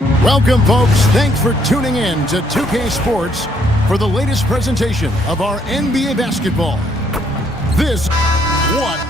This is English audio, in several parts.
Welcome, folks. Thanks for tuning in to 2K Sports for the latest presentation of our NBA basketball. This what?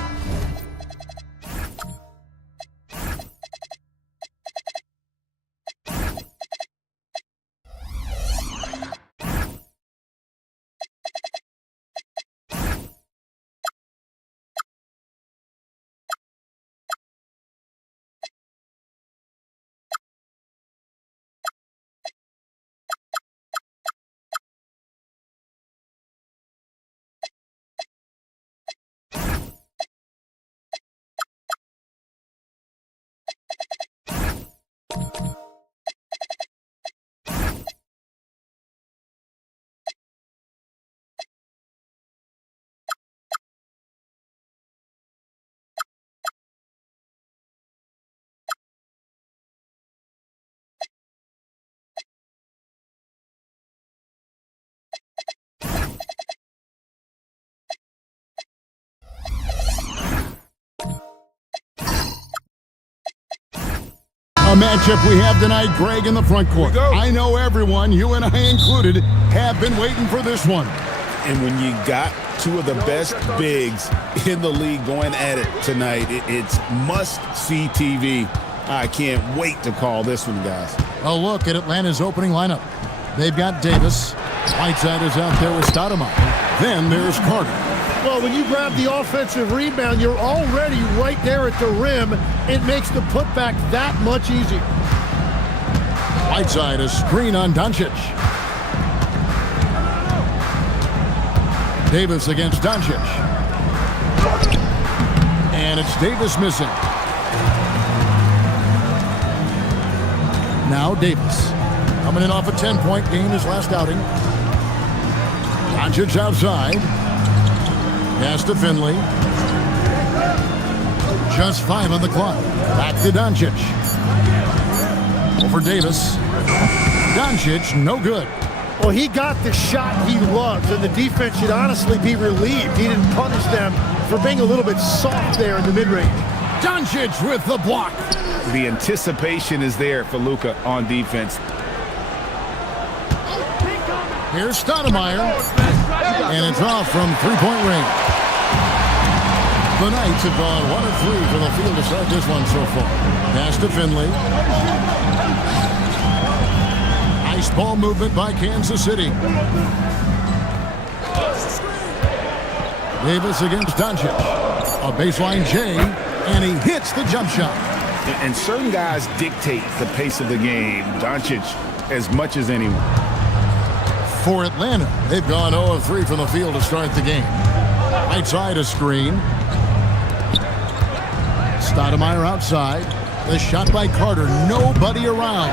A matchup we have tonight, Greg, in the front court. I know everyone, you and I included, have been waiting for this one. And when you got two of the best bigs in the league going at it tonight, it's must-see TV. I can't wait to call this one, guys. A look at Atlanta's opening lineup. They've got Davis. Whiteside is out there with Stoudemire. Then there's Carter. Well, when you grab the offensive rebound, you're already right there at the rim. It makes the putback that much easier. Whiteside, a screen on Doncic. Davis against Doncic. And it's Davis missing. Now Davis. Coming in off a 10-point game his last outing. Doncic outside. Pass to Finley. Just 5 on the clock. Back to Doncic. Over Davis. Doncic, no good. Well, he got the shot he loves, and the defense should honestly be relieved. He didn't punish them for being a little bit soft there in the mid-range. Doncic with the block. The anticipation is there for Luka on defense. Here's Stoudemire. And it's off from three-point range. The Knights have gone 1 of 3 from the field to start this one so far. Pass to Finley. Nice ball movement by Kansas City. Davis against Doncic. A baseline J, and he hits the jump shot. And certain guys dictate the pace of the game. Doncic as much as anyone. For Atlanta, they've gone 0 of 3 from the field to start the game. Right side a screen. Stoudemire outside. The shot by Carter. Nobody around.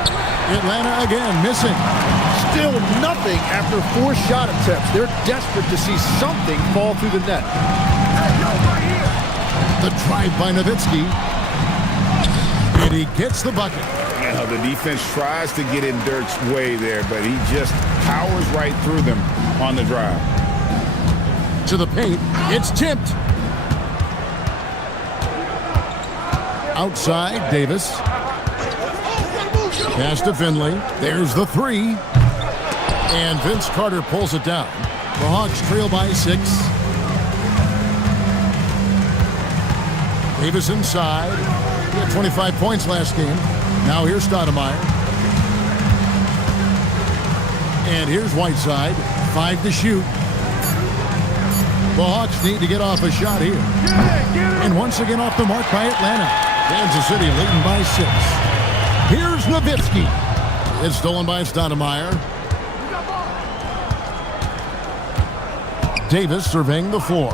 Atlanta again missing. Still nothing after 4 shot attempts. They're desperate to see something fall through the net. The drive by Nowitzki. And he gets the bucket. Now, the defense tries to get in Dirk's way there, but he just powers right through them on the drive. To the paint. It's tipped. Outside, Davis. Pass to Finley. There's the 3. And Vince Carter pulls it down. The Hawks trail by 6. Davis inside. He had 25 points last game. Now here's Stoudemire. And here's Whiteside. 5 to shoot. The Hawks need to get off a shot here. And once again off the mark by Atlanta. Kansas City leading by 6. Here's Nowitzki. It's stolen by Stoudemire. Davis surveying the floor.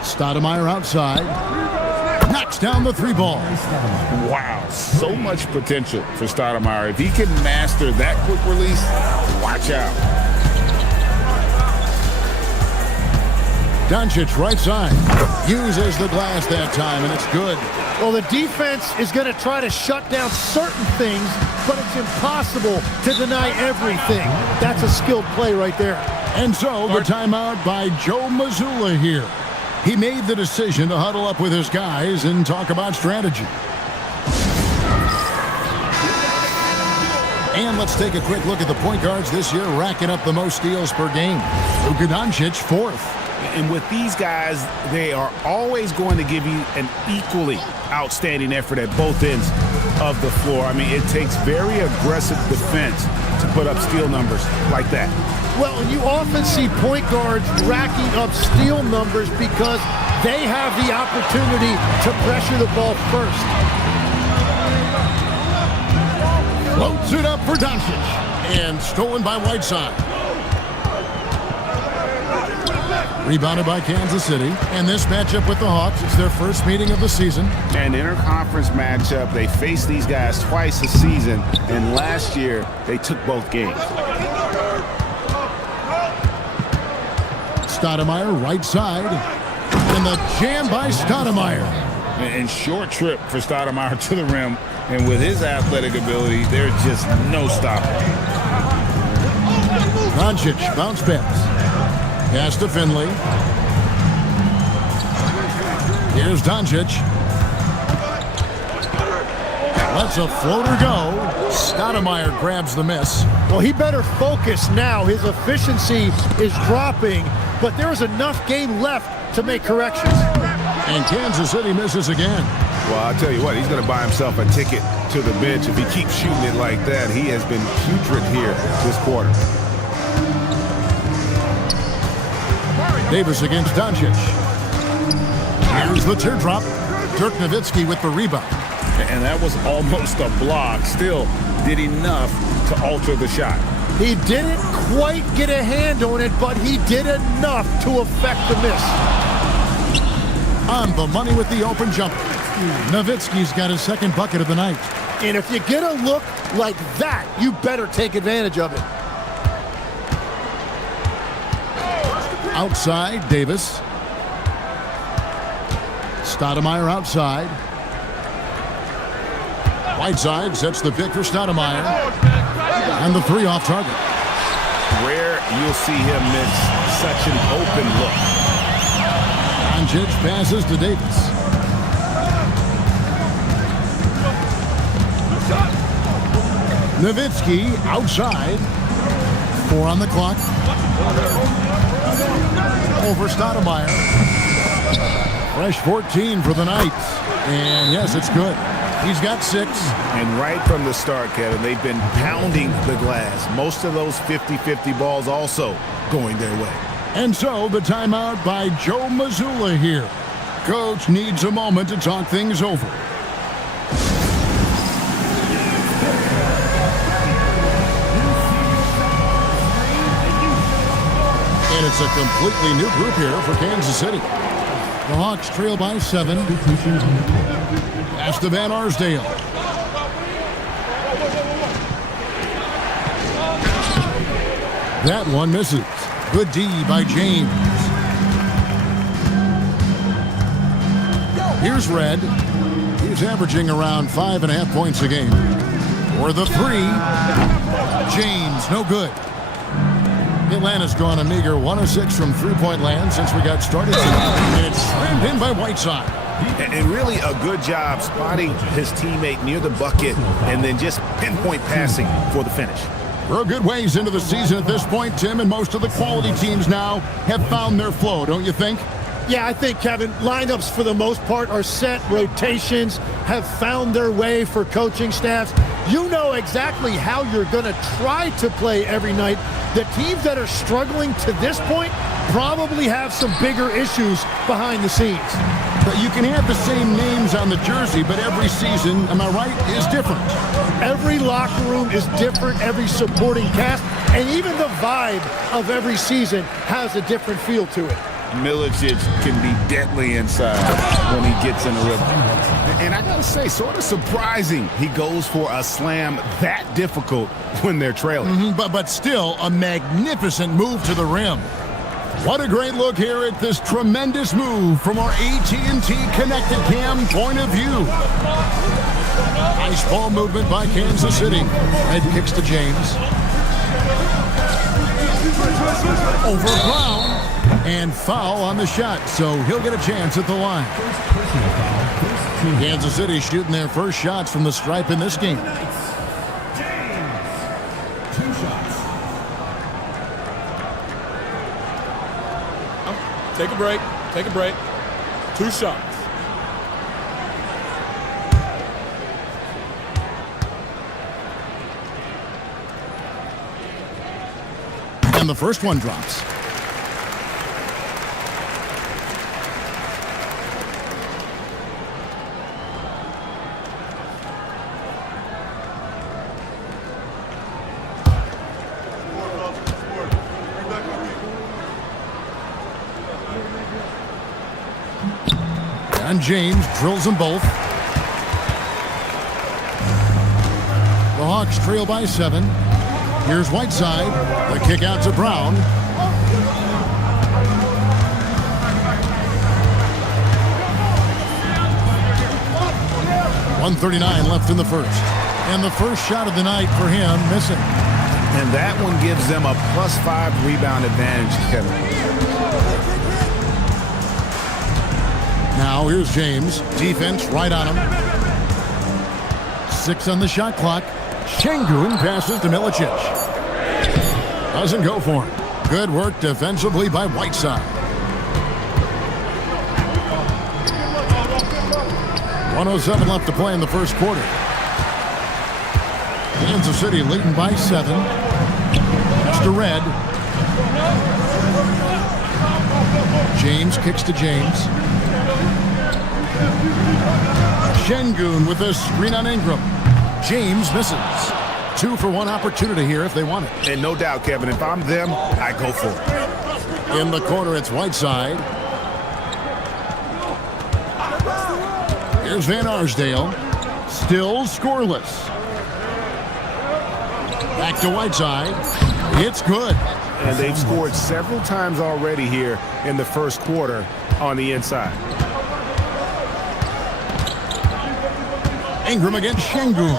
Stoudemire outside. Knocks down the 3 ball. Wow, so much potential for Stoudemire. If he can master that quick release, watch out. Doncic right side. Uses the glass that time, and it's good. Well, the defense is going to try to shut down certain things, but it's impossible to deny everything. That's a skilled play right there. And so the timeout by Joe Mazzulla here. He made the decision to huddle up with his guys and talk about strategy. And let's take a quick look at the point guards this year, racking up the most steals per game. Luka Doncic, 4th. And with these guys, they are always going to give you an equally outstanding effort at both ends of the floor. I mean, it takes very aggressive defense to put up steal numbers like that. Well, and you often see point guards racking up steal numbers because they have the opportunity to pressure the ball first. Floats it up for Doncic. And stolen by Whiteside. Rebounded by Kansas City. And this matchup with the Hawks, it's their first meeting of the season. An interconference matchup. They face these guys twice a season. And last year, they took both games. Stoudemire, right side. And the jam by Stoudemire. And short trip for Stoudemire to the rim. And with his athletic ability, there's just no stopping. Doncic, bounce pass. Pass to Finley. Here's Doncic. Lets a floater go. Stoudemire grabs the miss. Well, he better focus now. His efficiency is dropping, but there is enough game left to make corrections. And Kansas City misses again. Well, I'll tell you what, he's going to buy himself a ticket to the bench. If he keeps shooting it like that, he has been putrid here this quarter. Davis against Doncic. Here's the teardrop. Dirk Nowitzki with the rebound. And that was almost a block. Still did enough to alter the shot. He didn't quite get a hand on it, but he did enough to affect the miss. On the money with the open jumper. Nowitzki's got his second bucket of the night. And if you get a look like that, you better take advantage of it. Outside, Davis. Stoudemire outside. Whiteside sets the pick for Stoudemire. And the three off target. Rare you'll see him miss such an open look. Doncic passes to Davis. Nowitzki outside. 4 on the clock. Over Stoudemire. Fresh 14 for the night. And yes, it's good. He's got 6. And right from the start, Kevin, they've been pounding the glass. Most of those 50-50 balls also going their way. And so the timeout by Joe Mazzulla here. Coach needs a moment to talk things over. And it's a completely new group here for Kansas City. The Hawks trail by 7. Pass to Van Arsdale. That one misses. Good D by James. Here's Red. He's averaging around 5.5 points a game. For the 3. James, no good. Atlanta's gone a meager 1 of 6 from three-point land since we got started. And it's slammed in by Whiteside. And really a good job spotting his teammate near the bucket and then just pinpoint passing for the finish. We're a good ways into the season at this point, Tim, and most of the quality teams now have found their flow, don't you think? Yeah, I think, Kevin, lineups for the most part are set. Rotations have found their way for coaching staffs. You know exactly how you're going to try to play every night. The teams that are struggling to this point probably have some bigger issues behind the scenes. But you can have the same names on the jersey, but every season, am I right, is different. Every locker room is different, every supporting cast, and even the vibe of every season has a different feel to it. Milicic can be deadly inside when he gets in the rhythm. And I gotta say, sort of surprising he goes for a slam that difficult when they're trailing. But still a magnificent move to the rim. What a great look here at this tremendous move from our AT&T Connected Cam point of view. Nice ball movement by Kansas City. Red kicks to James. Over Brown. And foul on the shot, so he'll get a chance at the line. Kansas City shooting their first shots from the stripe in this game. Take a break. Take a break. 2 shots. And the first one drops. And James drills them both. The Hawks trail by 7. Here's Whiteside. The kick out to Brown. .139 left in the first. And the first shot of the night for him missing. And that one gives them a +5 rebound advantage, Kevin. Now here's James. Defense right on him. 6 on the shot clock. Şengün passes to Milicic. Doesn't go for him. Good work defensively by Whiteside. 1:07 left to play in the first quarter. Kansas City leading by 7. It's to Red. James kicks to James. Şengün with a screen on Ingram. James misses. 2 for 1 opportunity here if they want it. And no doubt, Kevin, if I'm them, I go for it. In the corner, it's Whiteside. Here's Van Arsdale. Still scoreless. Back to Whiteside. It's good. And they've scored several times already here in the first quarter on the inside. Ingram against Şengün.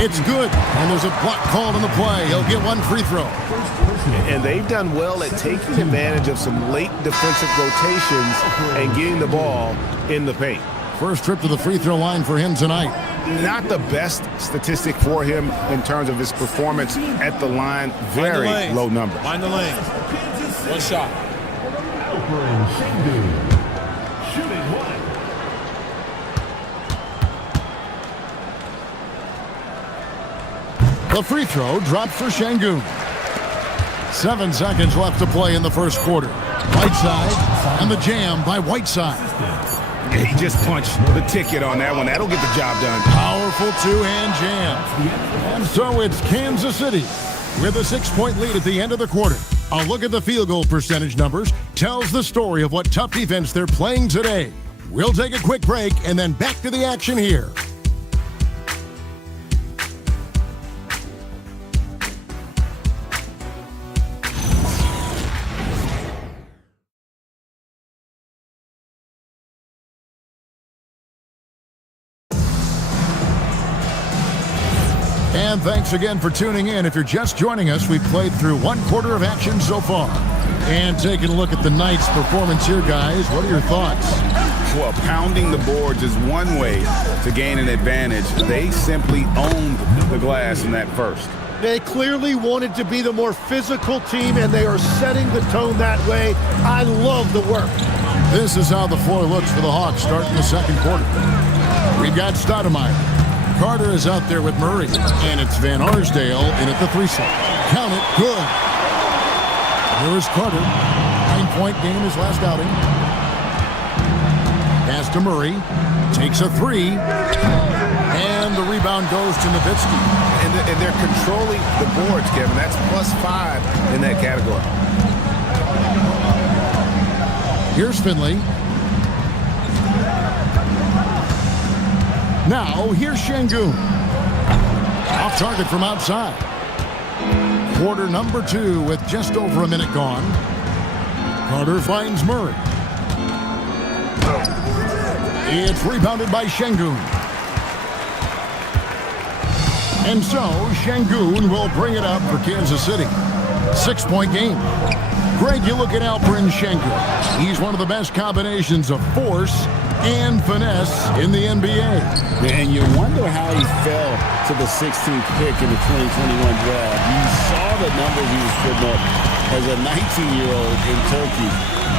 It's good, and there's a block called on the play. He'll get 1 free throw. And they've done well at taking advantage of some late defensive rotations and getting the ball in the paint. First trip to the free throw line for him tonight. Not the best statistic for him in terms of his performance at the line. Very low number. Find the lane. 1 shot. The free throw dropped for Şengün. 7 seconds left to play in the first quarter. Whiteside and the jam by Whiteside. He just punched the ticket on that one. That'll get the job done. Powerful 2-hand jam. And so it's Kansas City with a 6-point lead at the end of the quarter. A look at the field goal percentage numbers tells the story of what tough defense they're playing today. We'll take a quick break and then back to the action here. And thanks again for tuning in. If you're just joining us, we've played through 1 quarter of action so far. And taking a look at the night's performance here, guys, what are your thoughts? Well, pounding the boards is one way to gain an advantage. They simply owned the glass in that first. They clearly wanted to be the more physical team, and they are setting the tone that way. I love the work. This is how the floor looks for the Hawks starting the second quarter. We've got Stoudemire. Carter is out there with Murray, and it's Van Arsdale in at the 3 slot. Count it, good. Here's Carter. 9-point game his last outing. Pass to Murray. Takes a 3. And the rebound goes to Nowitzki. And they're controlling the boards, Kevin. That's +5 in that category. Here's Finley. Now, here's Şengün. Off target from outside. Quarter number 2 with just over a minute gone. Carter finds Murray. It's rebounded by Şengün. And so, Şengün will bring it up for Kansas City. 6-point game. Greg, you look at Alperen Şengün. He's one of the best combinations of force and finesse in the NBA. And you wonder how he fell to the 16th pick in the 2021 draft. You saw the numbers he was putting up as a 19-year-old in Turkey.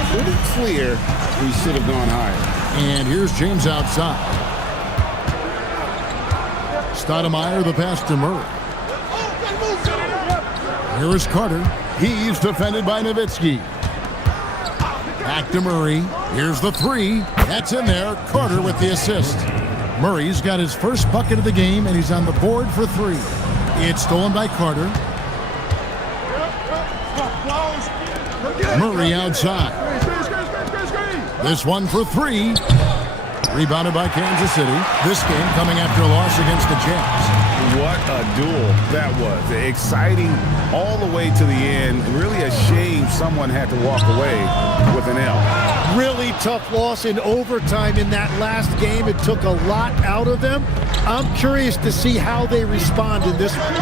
Pretty clear he should have gone higher. And here's James outside. Stoudemire, the pass to Murray. Here is Carter. He's defended by Nowitzki. Back to Murray. Here's the three. That's in there. Carter with the assist. Murray's got his first bucket of the game, and he's on the board for three. It's stolen by Carter. Murray outside. This one for three. Rebounded by Kansas City. This game coming after a loss against the Jazz. What a duel that was. Exciting all the way to the end. Really a shame someone had to walk away with an L. Really tough loss in overtime in that last game. It took a lot out of them. I'm curious to see how they respond in this one.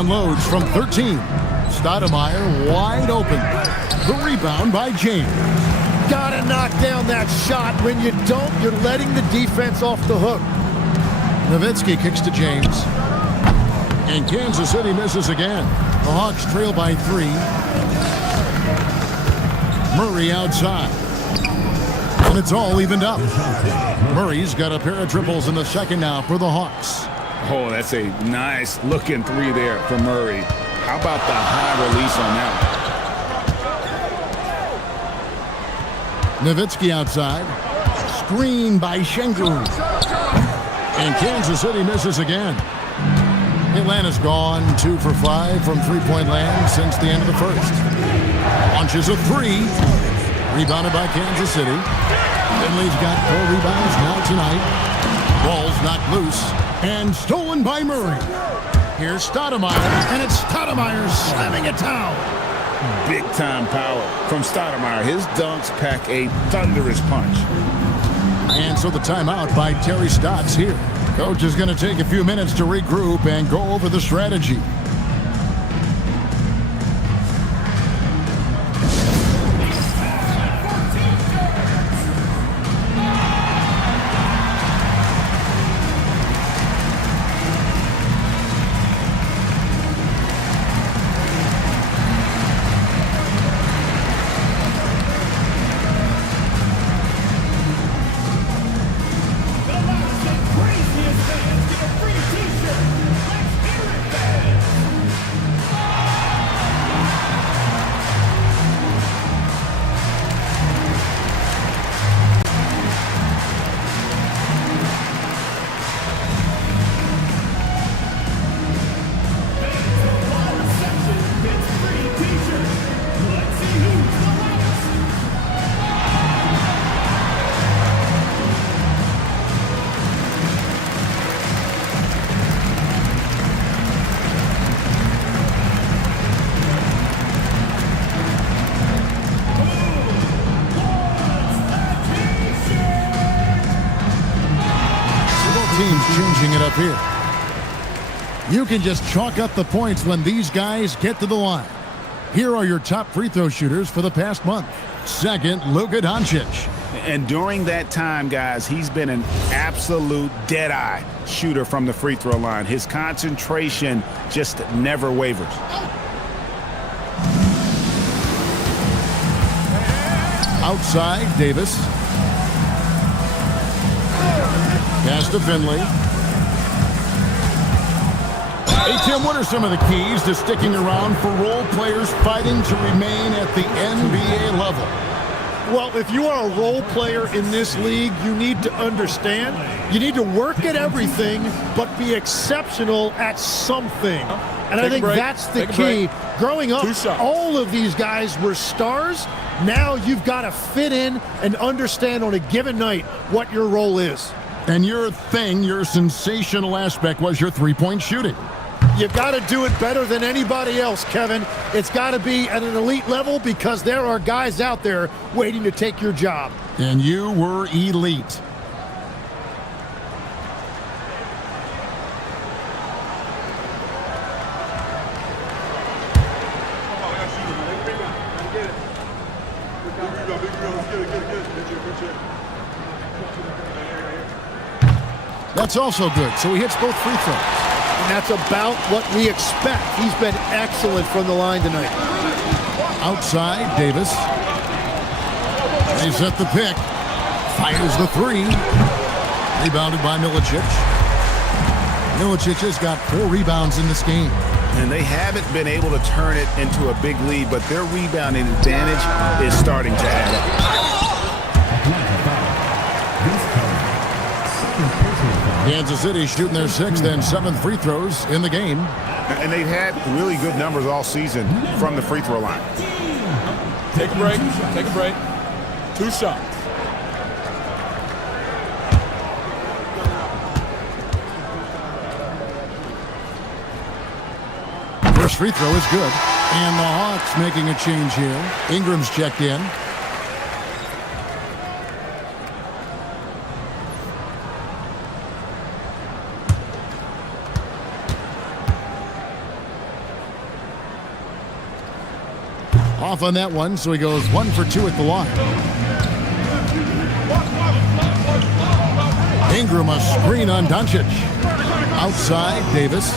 Unloads from 13. Stoudemire wide open. The rebound by James. Gotta knock down that shot. When you don't, you're letting the defense off the hook. Nowitzki kicks to James. And Kansas City misses again. The Hawks trail by 3. Murray outside. And it's all evened up. Murray's got a pair of triples in the second now for the Hawks. Oh, that's a nice looking three there for Murray. How about the high release on that one? Nowitzki outside. Screen by Şengün. And Kansas City misses again. Atlanta's gone 2 for 5 from three-point land since the end of the first. Launches a three. Rebounded by Kansas City. Finley's got 4 rebounds now tonight. Ball's knocked loose. And stolen by Murray. Here's Stoudemire. And it's Stoudemire slamming it down. Big-time power from Stoudemire. His dunks pack a thunderous punch. And so the timeout by Terry Stotts here. Coach is going to take a few minutes to regroup and go over the strategy. Teams changing it up here. You can just chalk up the points when these guys get to the line. Here are your top free throw shooters for the past month. Second, Luka Doncic. And during that time, guys, he's been an absolute dead-eye shooter from the free throw line. His concentration just never wavers. Outside, Davis. Pass to Finley. Hey, Tim, what are some of the keys to sticking around for role players fighting to remain at the NBA level? Well, if you are a role player in this league, you need to understand, you need to work at everything, but be exceptional at something. And I think that's the key. Growing up, all of these guys were stars. Now you've got to fit in and understand on a given night what your role is. And your thing, your sensational aspect was your three-point shooting. You've got to do it better than anybody else, Kevin. It's got to be at an elite level because there are guys out there waiting to take your job. And you were elite. That's also good, so he hits both free throws. And that's about what we expect. He's been excellent from the line tonight. Outside, Davis. They set the pick. Fires the three. Rebounded by Milicic. Milicic has got 4 rebounds in this game. And they haven't been able to turn it into a big lead, but their rebounding advantage is starting to add up. Kansas City shooting their 6th and 7th free throws in the game. And they've had really good numbers all season from the free throw line. Take a break. Take a break. 2 shots. First free throw is good. And the Hawks making a change here. Ingram's checked in. Off on that one, so he goes 1 for 2 at the line. Ingram a screen on Doncic. Outside, Davis.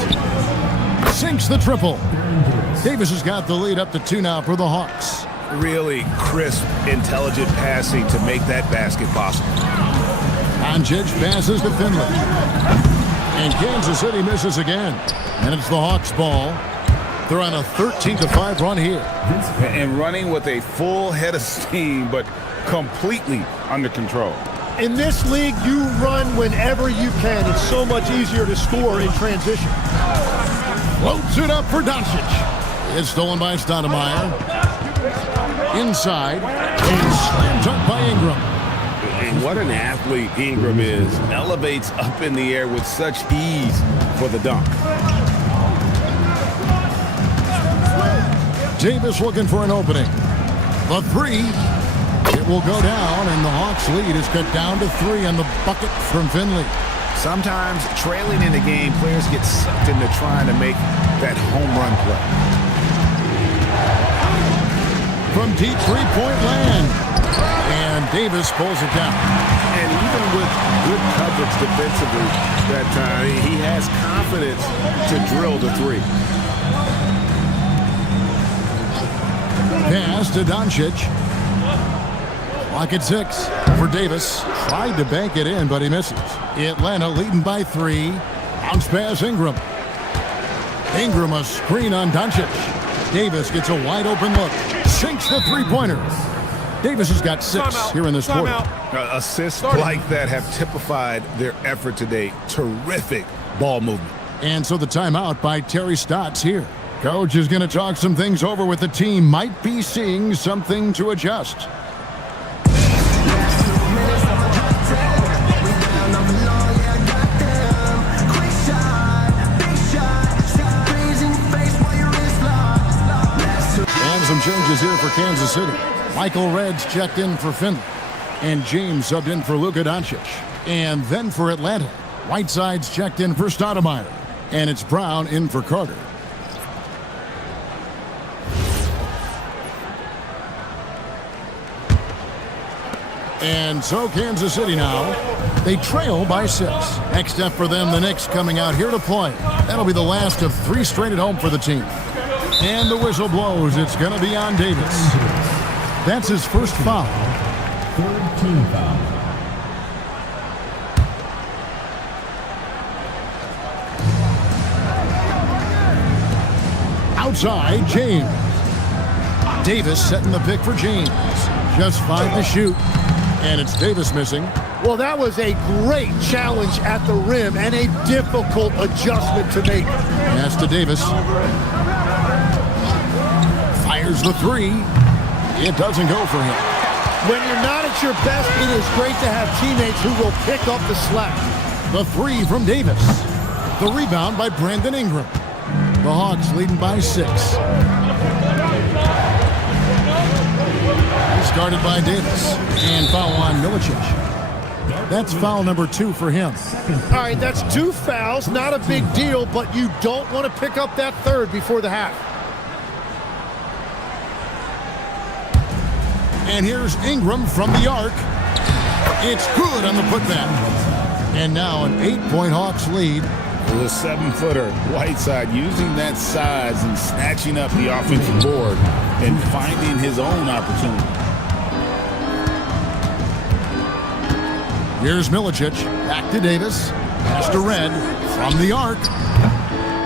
Sinks the triple. Davis has got the lead up to 2 now for the Hawks. Really crisp, intelligent passing to make that basket possible. Doncic passes to Finley. And Kansas City misses again. And it's the Hawks' ball. They're on a 13-5 run here. And running with a full head of steam, but completely under control. In this league, you run whenever you can. It's so much easier to score in transition. Floats it up for Doncic. It's stolen by Stoudemire. Inside. And slammed up by Ingram. And what an athlete Ingram is. Elevates up in the air with such ease for the dunk. Davis looking for an opening. The 3. It will go down, and the Hawks' lead is cut down to 3 on the bucket from Finley. Sometimes trailing in the game, players get sucked into trying to make that home run play. From deep three-point land. And Davis pulls it down. And even with good coverage defensively that time, he has confidence to drill the 3. Pass to Doncic. Clock at 6 for Davis. Tried to bank it in, but he misses. Atlanta leading by 3. Bounce pass Ingram. Ingram a screen on Doncic. Davis gets a wide open look. Sinks the three-pointer. Davis has got 6 here in this quarter. Assists like that have typified their effort today. Terrific ball movement. And so the timeout by Terry Stotts here. Coach is going to talk some things over with the team. Might be seeing something to adjust. And some changes here for Kansas City. Michael Red's checked in for Finley. And James subbed in for Luka Doncic. And then for Atlanta, Whiteside's checked in for Stoudemire. And it's Brown in for Carter. And so Kansas City now, they trail by 6. Next up for them, the Knicks coming out here to play. That'll be the last of 3 straight at home for the team. And the whistle blows. It's going to be on Davis. That's his first foul. 3rd team foul. Outside, James. Davis setting the pick for James. Just 5 to shoot. And it's Davis missing. Well, that was a great challenge at the rim and a difficult adjustment to make. Pass to Davis. Fires the 3. It doesn't go for him. When you're not at your best, it is great to have teammates who will pick up the slack. The 3 from Davis. The rebound by Brandon Ingram. The Hawks leading by 6. Started by Davis. And foul on Milicic. That's foul number 2 for him. All right, that's 2 fouls. Not a big deal, but you don't want to pick up that 3rd before the half. And here's Ingram from the arc. It's good on the putback. And now an 8-point Hawks lead. The 7-footer, Whiteside, using that size and snatching up the offensive board and finding his own opportunity. Here's Milicic, back to Davis, pass to Red, from the arc,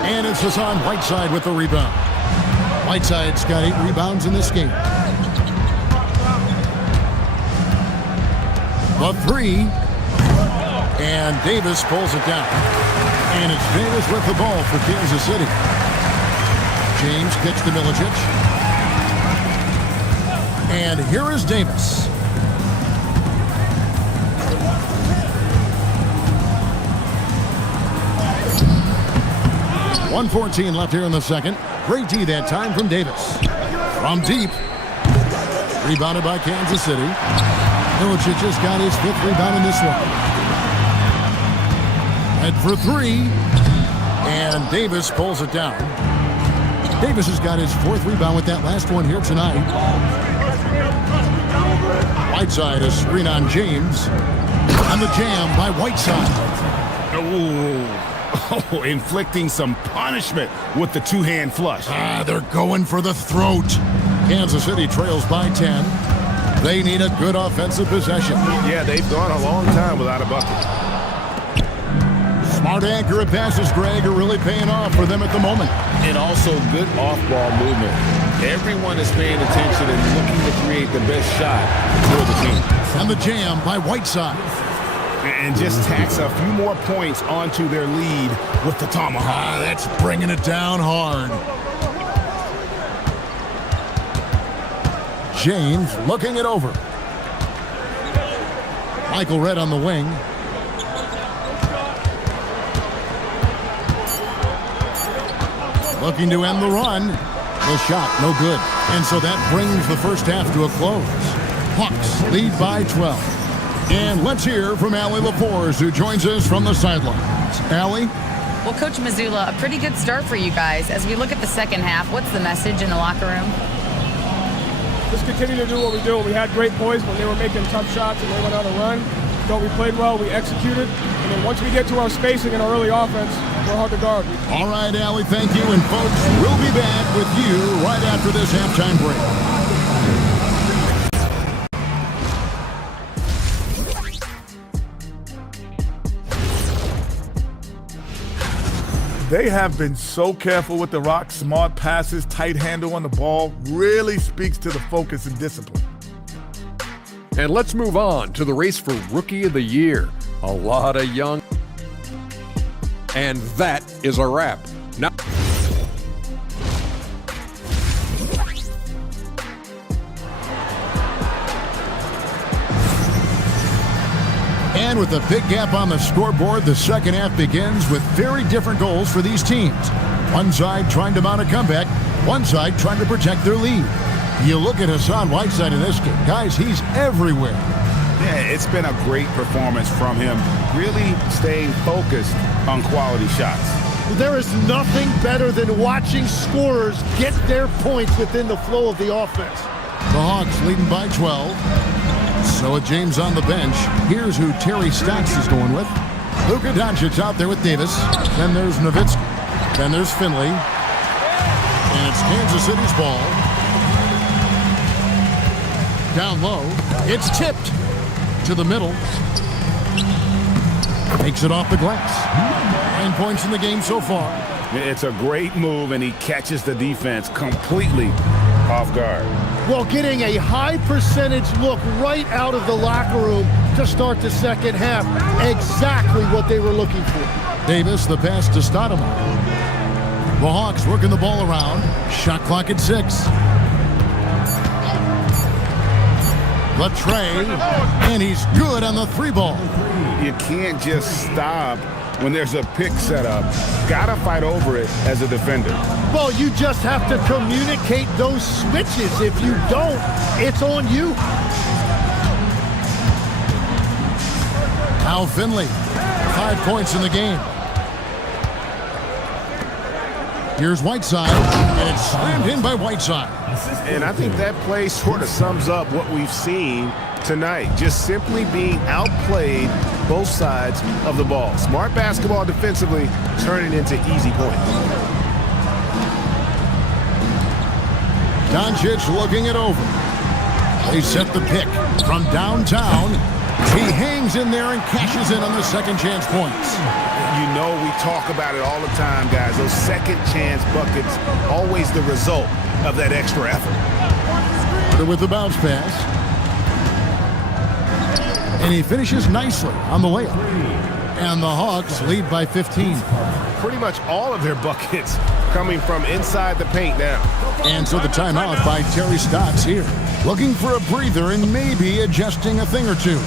and it's Hassan Whiteside with the rebound. Whiteside's got 8 rebounds in this game. The 3, and Davis pulls it down. And it's Davis with the ball for Kansas City. James kicks to Milicic. And here is Davis. .114 left here in the second. Great D that time from Davis. From deep. Rebounded by Kansas City. Milicic just got his 5th rebound in this one. Head for 3. And Davis pulls it down. Davis has got his 4th rebound with that last one here tonight. Whiteside, a screen on James. On the jam by Whiteside. Oh, inflicting some punishment with the 2-hand flush. They're going for the throat. Kansas City trails by 10. They need a good offensive possession. Yeah, they've gone a long time without a bucket. Smart, accurate passes, Greg, are really paying off for them at the moment. And also good off-ball movement. Everyone is paying attention and looking to create the best shot for the team. And the jam by Whiteside. And just tacks a few more points onto their lead with the tomahawk. That's bringing it down hard. James looking it over. Michael Redd on the wing. Looking to end the run. The shot, no good. And so that brings the first half to a close. Hawks lead by 12. And let's hear from AtLVsKcK, who joins us from the sidelines. Allie? Well, Coach Mazzulla, a pretty good start for you guys. As we look at the second half, what's the message in the locker room? Just continue to do what we do. We had great poise when they were making tough shots and they went on a run. Thought we played well, we executed. And then once we get to our spacing and our early offense, we're hard to guard. All right, Allie, thank you. And folks, we'll be back with you right after this halftime break. They have been so careful with the rock. Smart passes, tight handle on the ball, really speaks to the focus and discipline. And let's move on to the race for Rookie of the Year. A lot of young. And that is a wrap. Now. And with a big gap on the scoreboard, the second half begins with very different goals for these teams. One side trying to mount a comeback, one side trying to protect their lead. You look at Hassan Whiteside in this game. Guys, he's everywhere. Yeah, it's been a great performance from him, really staying focused on quality shots. There is nothing better than watching scorers get their points within the flow of the offense. The Hawks leading by 12. So with James on the bench, here's who Terry Stotts is going with. Luka Doncic out there with Davis. Then there's Nowitzki. Then there's Finley. And it's Kansas City's ball. Down low. It's tipped to the middle. Takes it off the glass. 9 points in the game so far. It's a great move, and he catches the defense completely off guard. Well, getting a high percentage look right out of the locker room to start the second half. Exactly what they were looking for. Davis, the pass to Stoudemire. The Hawks working the ball around. Shot clock at 6. Latrey, and he's good on the 3-ball. You can't just stop when there's a pick set up. Gotta fight over it as a defender. Well, you just have to communicate those switches. If you don't, it's on you. Al Finley, 5 points in the game. Here's Whiteside, and it's slammed in by Whiteside. And I think that play sort of sums up what we've seen tonight. Just simply being outplayed both sides of the ball. Smart basketball defensively, turning into easy points. Doncic looking it over. They set the pick from downtown. He hangs in there and cashes in on the second chance points. You know we talk about it all the time, guys. Those second chance buckets, always the result of that extra effort. With the bounce pass. And he finishes nicely on the layup. And the Hawks lead by 15. Pretty much all of their buckets coming from inside the paint now. And so the timeout by Terry Stotts here. Looking for a breather and maybe adjusting a thing or two.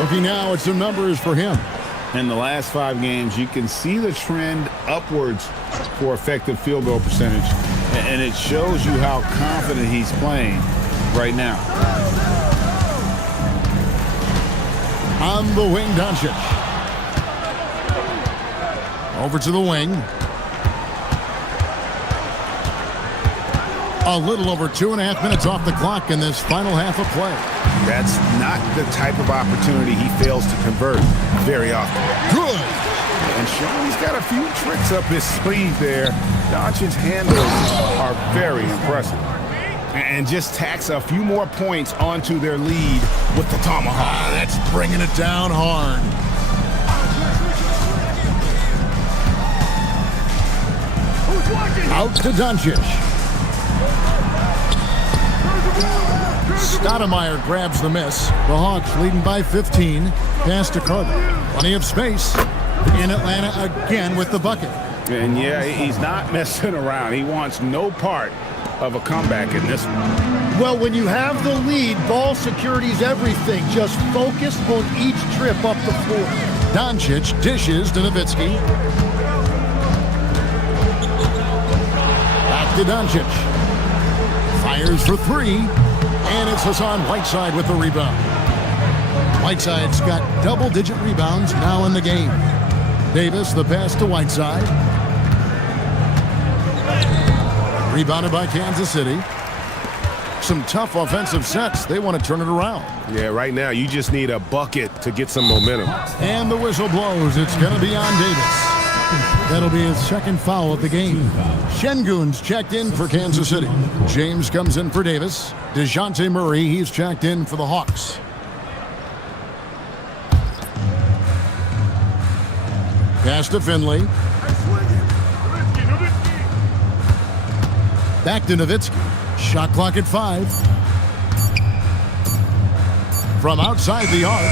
Looking now at some numbers for him. In the last 5 games, you can see the trend upwards for effective field goal percentage. And it shows you how confident he's playing right now. On the wing, Doncic. Over to the wing. A little over 2.5 minutes off the clock in this final half of play. That's not the type of opportunity he fails to convert very often. Good. And Sean, he's got a few tricks up his sleeve there. Doncic's handles are very impressive. And just tacks a few more points onto their lead with the tomahawk. That's bringing it down hard. Out to Doncic. Stoudemire grabs the miss. The Hawks leading by 15. Pass to Carter. Plenty of space. In Atlanta again with the bucket. And yeah, he's not messing around. He wants no part of a comeback in this one. Well, when you have the lead, ball security's everything. Just focus on each trip up the floor. Doncic dishes to Nowitzki. Back to Doncic. Fires for 3. And it's Hassan Whiteside with the rebound. Whiteside's got double-digit rebounds now in the game. Davis, the pass to Whiteside. Rebounded by Kansas City. Some tough offensive sets. They want to turn it around. Yeah, right now you just need a bucket to get some momentum. And the whistle blows. It's going to be on Davis. That'll be his second foul of the game. Şengün's checked in for Kansas City. James comes in for Davis. DeJounte Murray, he's checked in for the Hawks. Pass to Finley. Back to Nowitzki. Shot clock at 5. From outside the arc.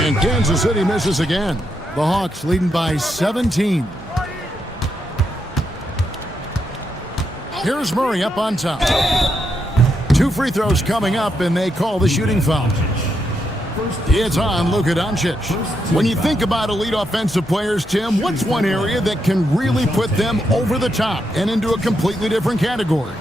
And Kansas City misses again. The Hawks leading by 17. Here's Murray up on top. 2 free throws coming up, and they call the shooting foul. It's on Luka Doncic. When you think about elite offensive players, Tim, what's one area that can really put them over the top and into a completely different category?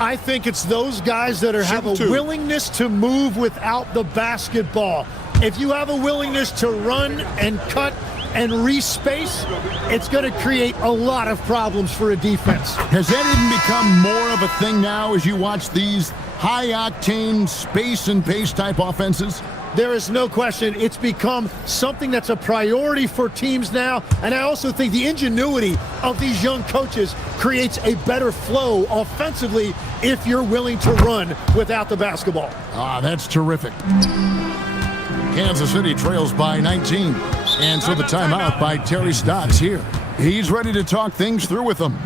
I think it's those guys that have a willingness to move without the basketball. If you have a willingness to run and cut and respace, it's going to create a lot of problems for a defense. Has that even become more of a thing now as you watch these high-octane space and pace type offenses? There is no question. It's become something that's a priority for teams now. And I also think the ingenuity of these young coaches creates a better flow offensively if you're willing to run without the basketball. That's terrific. Kansas City trails by 19. And so the timeout by Terry Stotts here. He's ready to talk things through with them.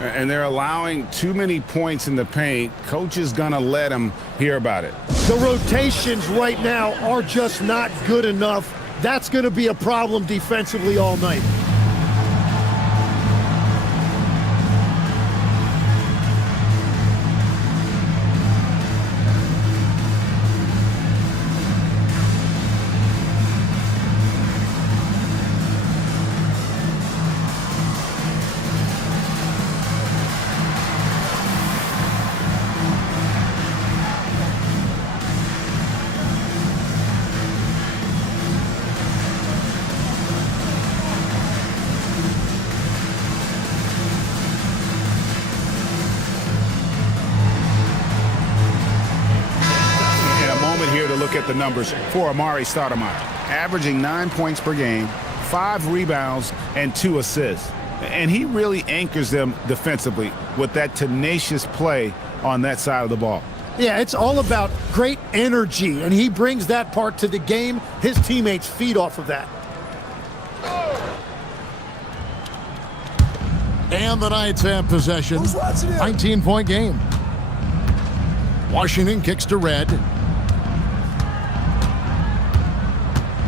And they're allowing too many points in the paint. Coach is going to let them hear about it. The rotations right now are just not good enough. That's going to be a problem defensively all night. at the numbers for Amari Stoudemire. Averaging 9 points per game, 5 rebounds, and 2 assists. And he really anchors them defensively with that tenacious play on that side of the ball. Yeah, it's all about great energy, and he brings that part to the game. His teammates feed off of that. And the Knights have possession. 19-point game. Washington kicks to Red.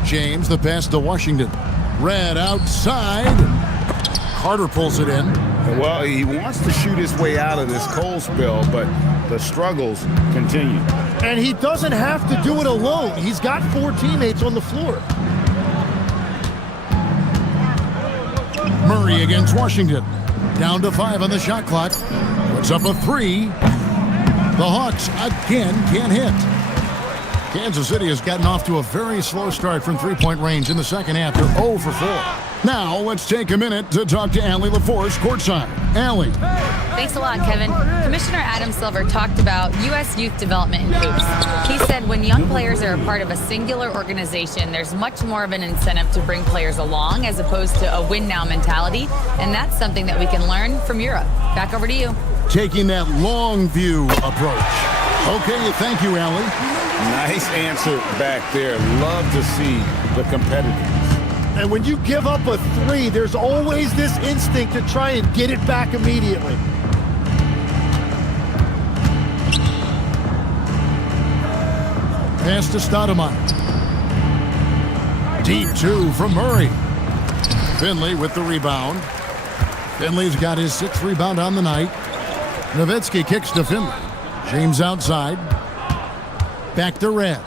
James, the pass to Washington. Red outside. Carter pulls it in. Well, he wants to shoot his way out of this cold spell, but the struggles continue. And he doesn't have to do it alone. He's got 4 teammates on the floor. Murray against Washington. Down to 5 on the shot clock. Puts up a 3. The Hawks again can't hit. Kansas City has gotten off to a very slow start from three-point range in the second half. They're 0 for 4. Now let's take a minute to talk to AtLVs courtside. Allie. Thanks a lot, Kevin. Commissioner Adam Silver talked about U.S. youth development in hoops. He said when young players are a part of a singular organization, there's much more of an incentive to bring players along as opposed to a win-now mentality, and that's something that we can learn from Europe. Back over to you. Taking that long view approach. Okay, thank you, Allie. Nice answer back there. Love to see the competitiveness. And when you give up a 3, there's always this instinct to try and get it back immediately. Pass to Stoudemire. Deep 2 from Murray. Finley with the rebound. Finley's got his 6th rebound on the night. Nowitzki kicks to Finley. James outside. Back to Red.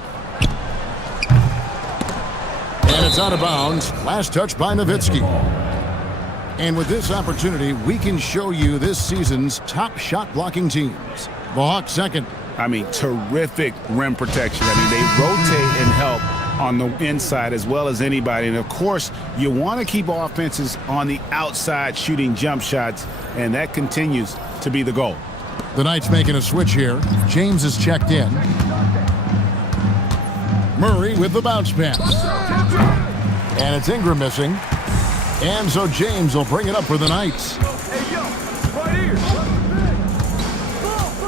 And it's out of bounds. Last touch by Nowitzki. And with this opportunity, we can show you this season's top shot blocking teams. The Hawks second. I mean, terrific rim protection. I mean, they rotate and help on the inside as well as anybody. And, of course, you want to keep offenses on the outside shooting jump shots, and that continues to be the goal. The Knights making a switch here. James is checked in. Murray with the bounce pass. And it's Ingram missing. And so James will bring it up for the Knights.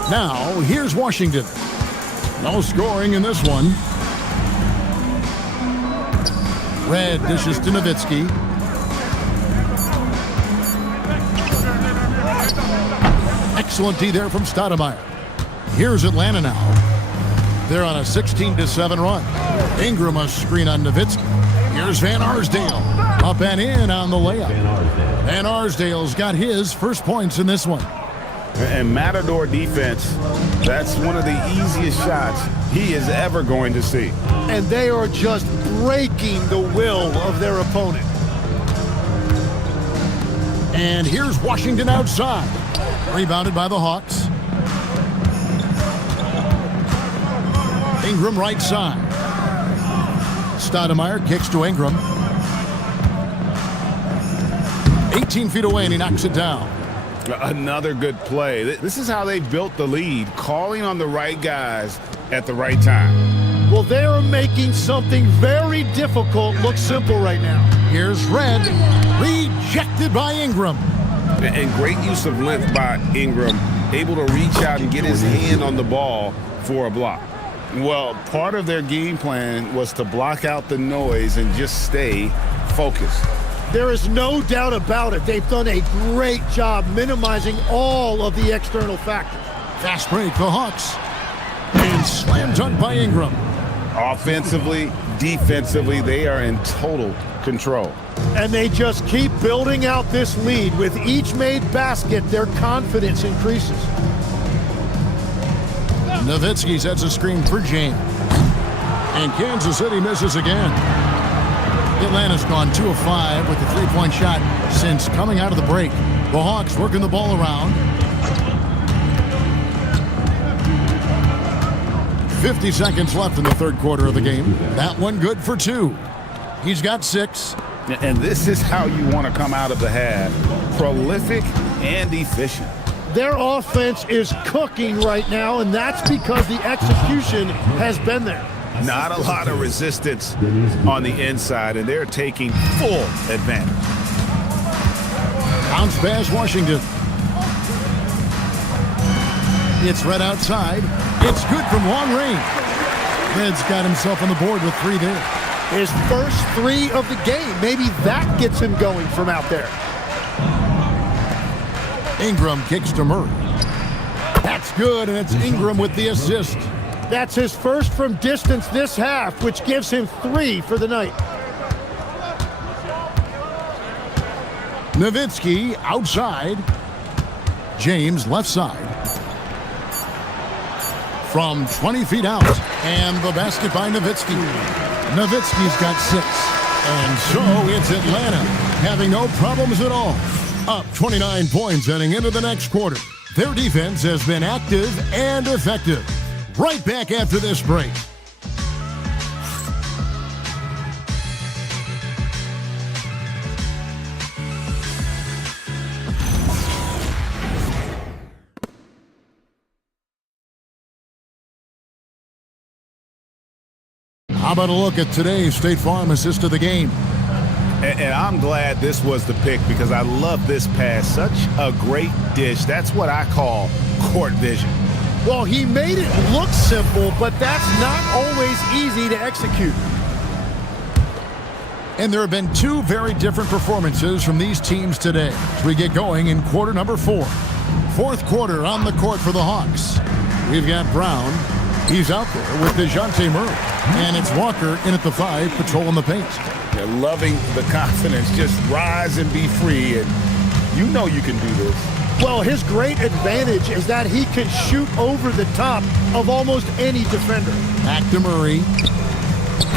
Now, here's Washington. No scoring in this one. Red dishes to Nowitzki. Excellent D there from Stoudemire. Here's Atlanta now. They're on a 16-7 run. Ingram a screen on Nowitzki. Here's Van Arsdale. Up and in on the layup. Van Arsdale's got his first points in this one. And Matador defense, that's one of the easiest shots he is ever going to see. And they are just breaking the will of their opponent. And here's Washington outside. Rebounded by the Hawks. Ingram right side. Stoudemire kicks to Ingram. 18 feet away, and he knocks it down. Another good play. This is how they built the lead, calling on the right guys at the right time. Well, they are making something very difficult look simple right now. Here's Red. Rejected by Ingram. And great use of length by Ingram, able to reach out and get his hand on the ball for a block. Well, part of their game plan was to block out the noise and just stay focused. There is no doubt about it. They've done a great job minimizing all of the external factors. Fast break, the Hawks. And slam dunk by Ingram. Offensively, defensively, they are in total control. And they just keep building out this lead. With each made basket, their confidence increases. Nowitzki sets a screen for James. And Kansas City misses again. Atlanta's gone 2 of 5 with the three-point shot since coming out of the break. The Hawks working the ball around. 50 seconds left in the third quarter of the game. That one good for 2. He's got 6. And this is how you want to come out of the half. Prolific and efficient. Their offense is cooking right now, and that's because the execution has been there. Not a lot of resistance on the inside, and they're taking full advantage. Bounce pass, Washington. It's right outside. It's good from long range. Red's got himself on the board with 3 there. His first 3 of the game. Maybe that gets him going from out there. Ingram kicks to Murray. That's good, and it's Ingram with the assist. That's his first from distance this half, which gives him 3 for the night. Nowitzki outside. James left side. From 20 feet out. And the basket by Nowitzki. Nowitzki's got 6. And so it's Atlanta having no problems at all. Up 29 points heading into the next quarter. Their defense has been active and effective. Right back after this break. How about a look at today's State Farm assist of the game? And I'm glad this was the pick because I love this pass. Such a great dish. That's what I call court vision. Well, he made it look simple, but that's not always easy to execute. And there have been 2 very different performances from these teams today as we get going in quarter number 4. Fourth quarter on the court for the Hawks. We've got Brown. He's out there with DeJounte Murray. And it's Walker in at the 5, patrolling the paint. They're loving the confidence. Just rise and be free. And you know you can do this. Well, his great advantage is that he can shoot over the top of almost any defender. Back to Murray.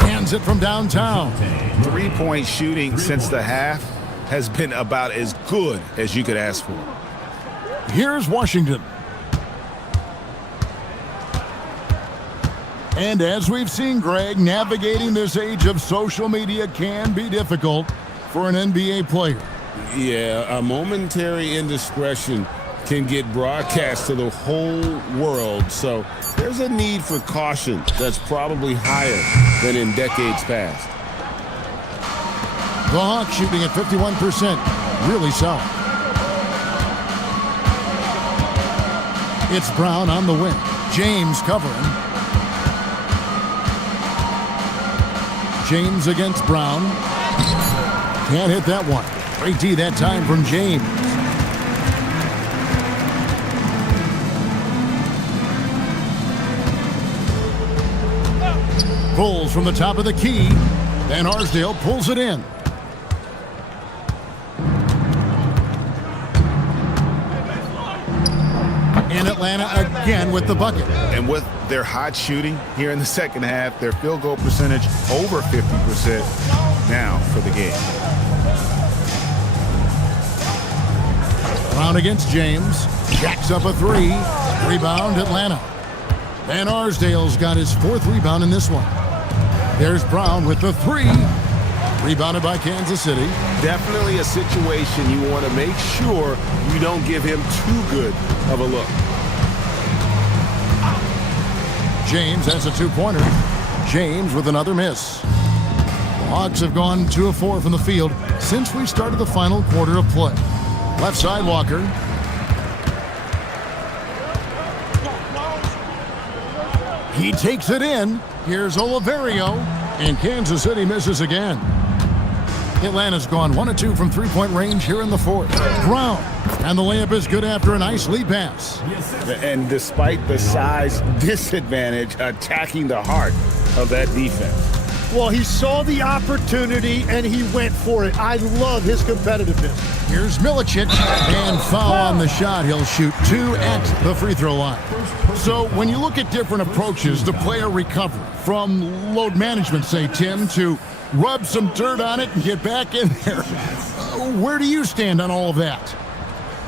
Hands it from downtown. 3-point shooting since the half has been about as good as you could ask for. Here's Washington. And as we've seen, Greg, navigating this age of social media can be difficult for an NBA player. Yeah, a momentary indiscretion can get broadcast to the whole world, so there's a need for caution that's probably higher than in decades past. The Hawks shooting at 51%. Really solid. It's Brown on the wing. James covering. James against Brown. Can't hit that one. Great D that time from James. Pulls from the top of the key. Van Arsdale pulls it in. In Atlanta again with the bucket. And with their hot shooting here in the second half, their field goal percentage over 50% now for the game. Brown against James. Jacks up a 3. Rebound Atlanta. Van Arsdale's got his 4th rebound in this one. There's Brown with the 3. Rebounded by Kansas City. Definitely a situation you want to make sure you don't give him too good of a look. James has a 2-pointer. James with another miss. The Hawks have gone 2 of 4 from the field since we started the final quarter of play. Left side Walker. He takes it in. Here's Oliverio. And Kansas City misses again. Atlanta's gone 1 of 2 from 3-point range here in the 4th. Brown. And the layup is good after a nice lead pass. And despite the size disadvantage, attacking the heart of that defense. Well, he saw the opportunity and he went for it. I love his competitiveness. Here's Milicic, and foul on the shot. He'll shoot 2 at the free throw line. So when you look at different approaches to player recovery, from load management, say, Tim, to rub some dirt on it and get back in there, where do you stand on all of that?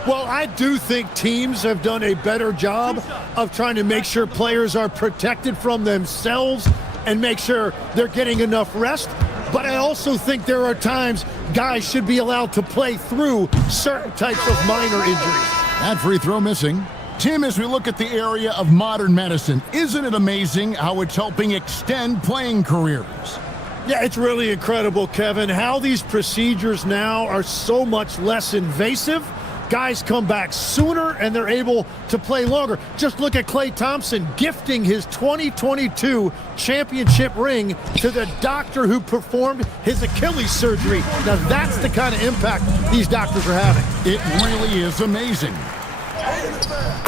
Well, I do think teams have done a better job of trying to make sure players are protected from themselves and make sure they're getting enough rest. But I also think there are times guys should be allowed to play through certain types of minor injuries. That free throw missing. Tim, as we look at the area of modern medicine, isn't it amazing how it's helping extend playing careers? Yeah, it's really incredible, Kevin, how these procedures now are so much less invasive. Guys come back sooner and they're able to play longer. Just look at Klay Thompson gifting his 2022 championship ring to the doctor who performed his Achilles surgery. Now that's the kind of impact these doctors are having. It really is amazing.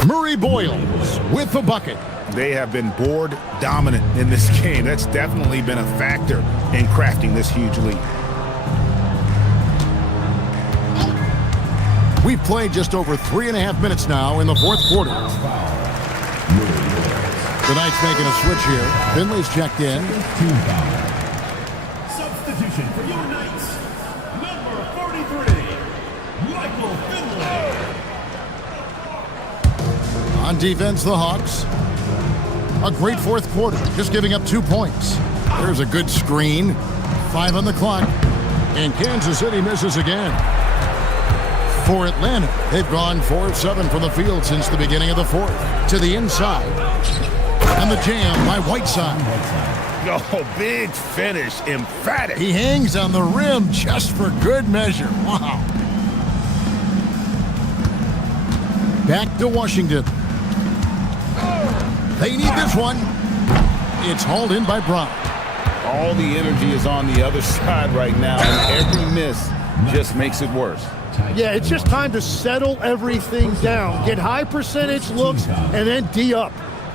Murray Boyles with the bucket. They have been board dominant in this game. That's definitely been a factor in crafting this huge lead. We've played just over 3.5 minutes now in the fourth quarter. The Knights making a switch here. Finley's checked in. Substitution for your Knights, number 43, Michael Finley. On defense, the Hawks. A great fourth quarter, just giving up 2 points. There's a good screen. 5 on the clock. And Kansas City misses again. For Atlanta, they've gone 4 of 7 from the field since the beginning of the fourth. To the inside. And the jam by Whiteside. Oh, big finish, emphatic. He hangs on the rim just for good measure. Wow. Back to Washington. They need this one. It's hauled in by Brown. All the energy is on the other side right now, and every miss just makes it worse. Yeah, it's just time to settle everything down. Get high percentage looks and then D up.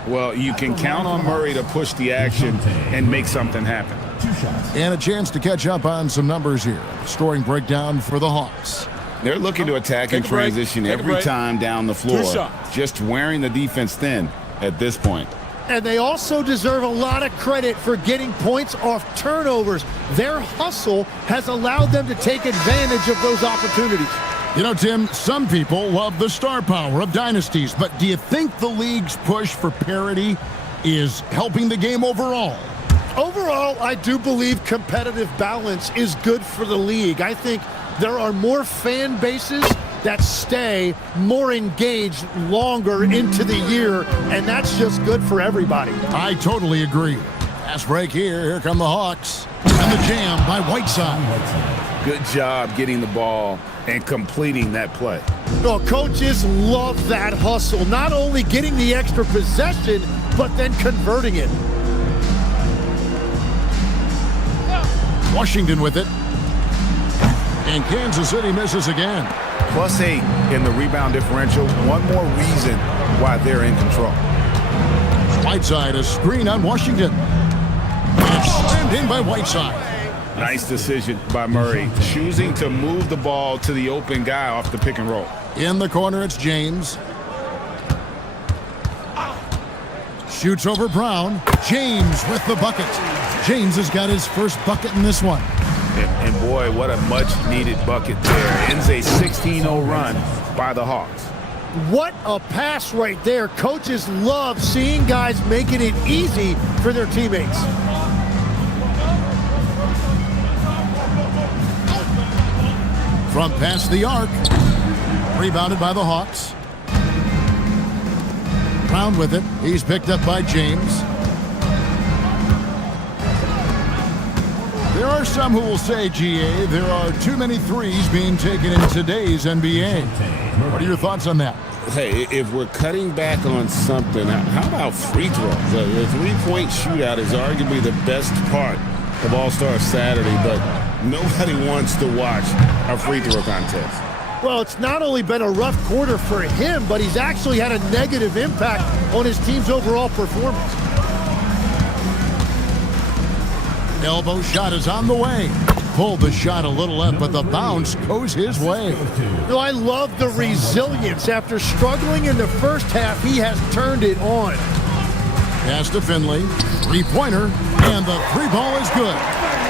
Well, you can count on Murray to push the action and make something happen. And a chance to catch up on some numbers here. Scoring breakdown for the Hawks. They're looking to attack in transition every time down the floor. Just wearing the defense thin at this point. And they also deserve a lot of credit for getting points off turnovers. Their hustle has allowed them to take advantage of those opportunities. You know, Tim, some people love the star power of dynasties, but do you think the league's push for parity is helping the game overall? Overall, I do believe competitive balance is good for the league. I think there are more fan bases that stay more engaged longer into the year, and that's just good for everybody. I totally agree. Fast break here. Here come the Hawks. And the jam by Whiteside. Good job getting the ball and completing that play. Well, coaches love that hustle. Not only getting the extra possession, but then converting it. Washington with it. And Kansas City misses again. +8 in the rebound differential. One more reason why they're in control. Whiteside, a screen on Washington. And slammed in by Whiteside. Nice decision by Murray, choosing to move the ball to the open guy off the pick and roll. In the corner, it's James. Shoots over Brown. James with the bucket. James has got his first bucket in this one. And boy, what a much-needed bucket there. Ends a 16-0 run by the Hawks. What a pass right there. Coaches love seeing guys making it easy for their teammates. From past the arc. Rebounded by the Hawks. Brown with it. He's picked up by James. There are some who will say, GA, there are too many threes being taken in today's NBA. What are your thoughts on that? Hey, if we're cutting back on something, how about free throws? The three-point shootout is arguably the best part of All-Star Saturday, but nobody wants to watch a free throw contest. Well, it's not only been a rough quarter for him, but he's actually had a negative impact on his team's overall performance. Elbow shot is on the way. Pulled the shot a little left, but the bounce goes his way. No, I love the resilience. After struggling in the first half, he has turned it on. Pass to Finley. Three-pointer, and the three ball is good.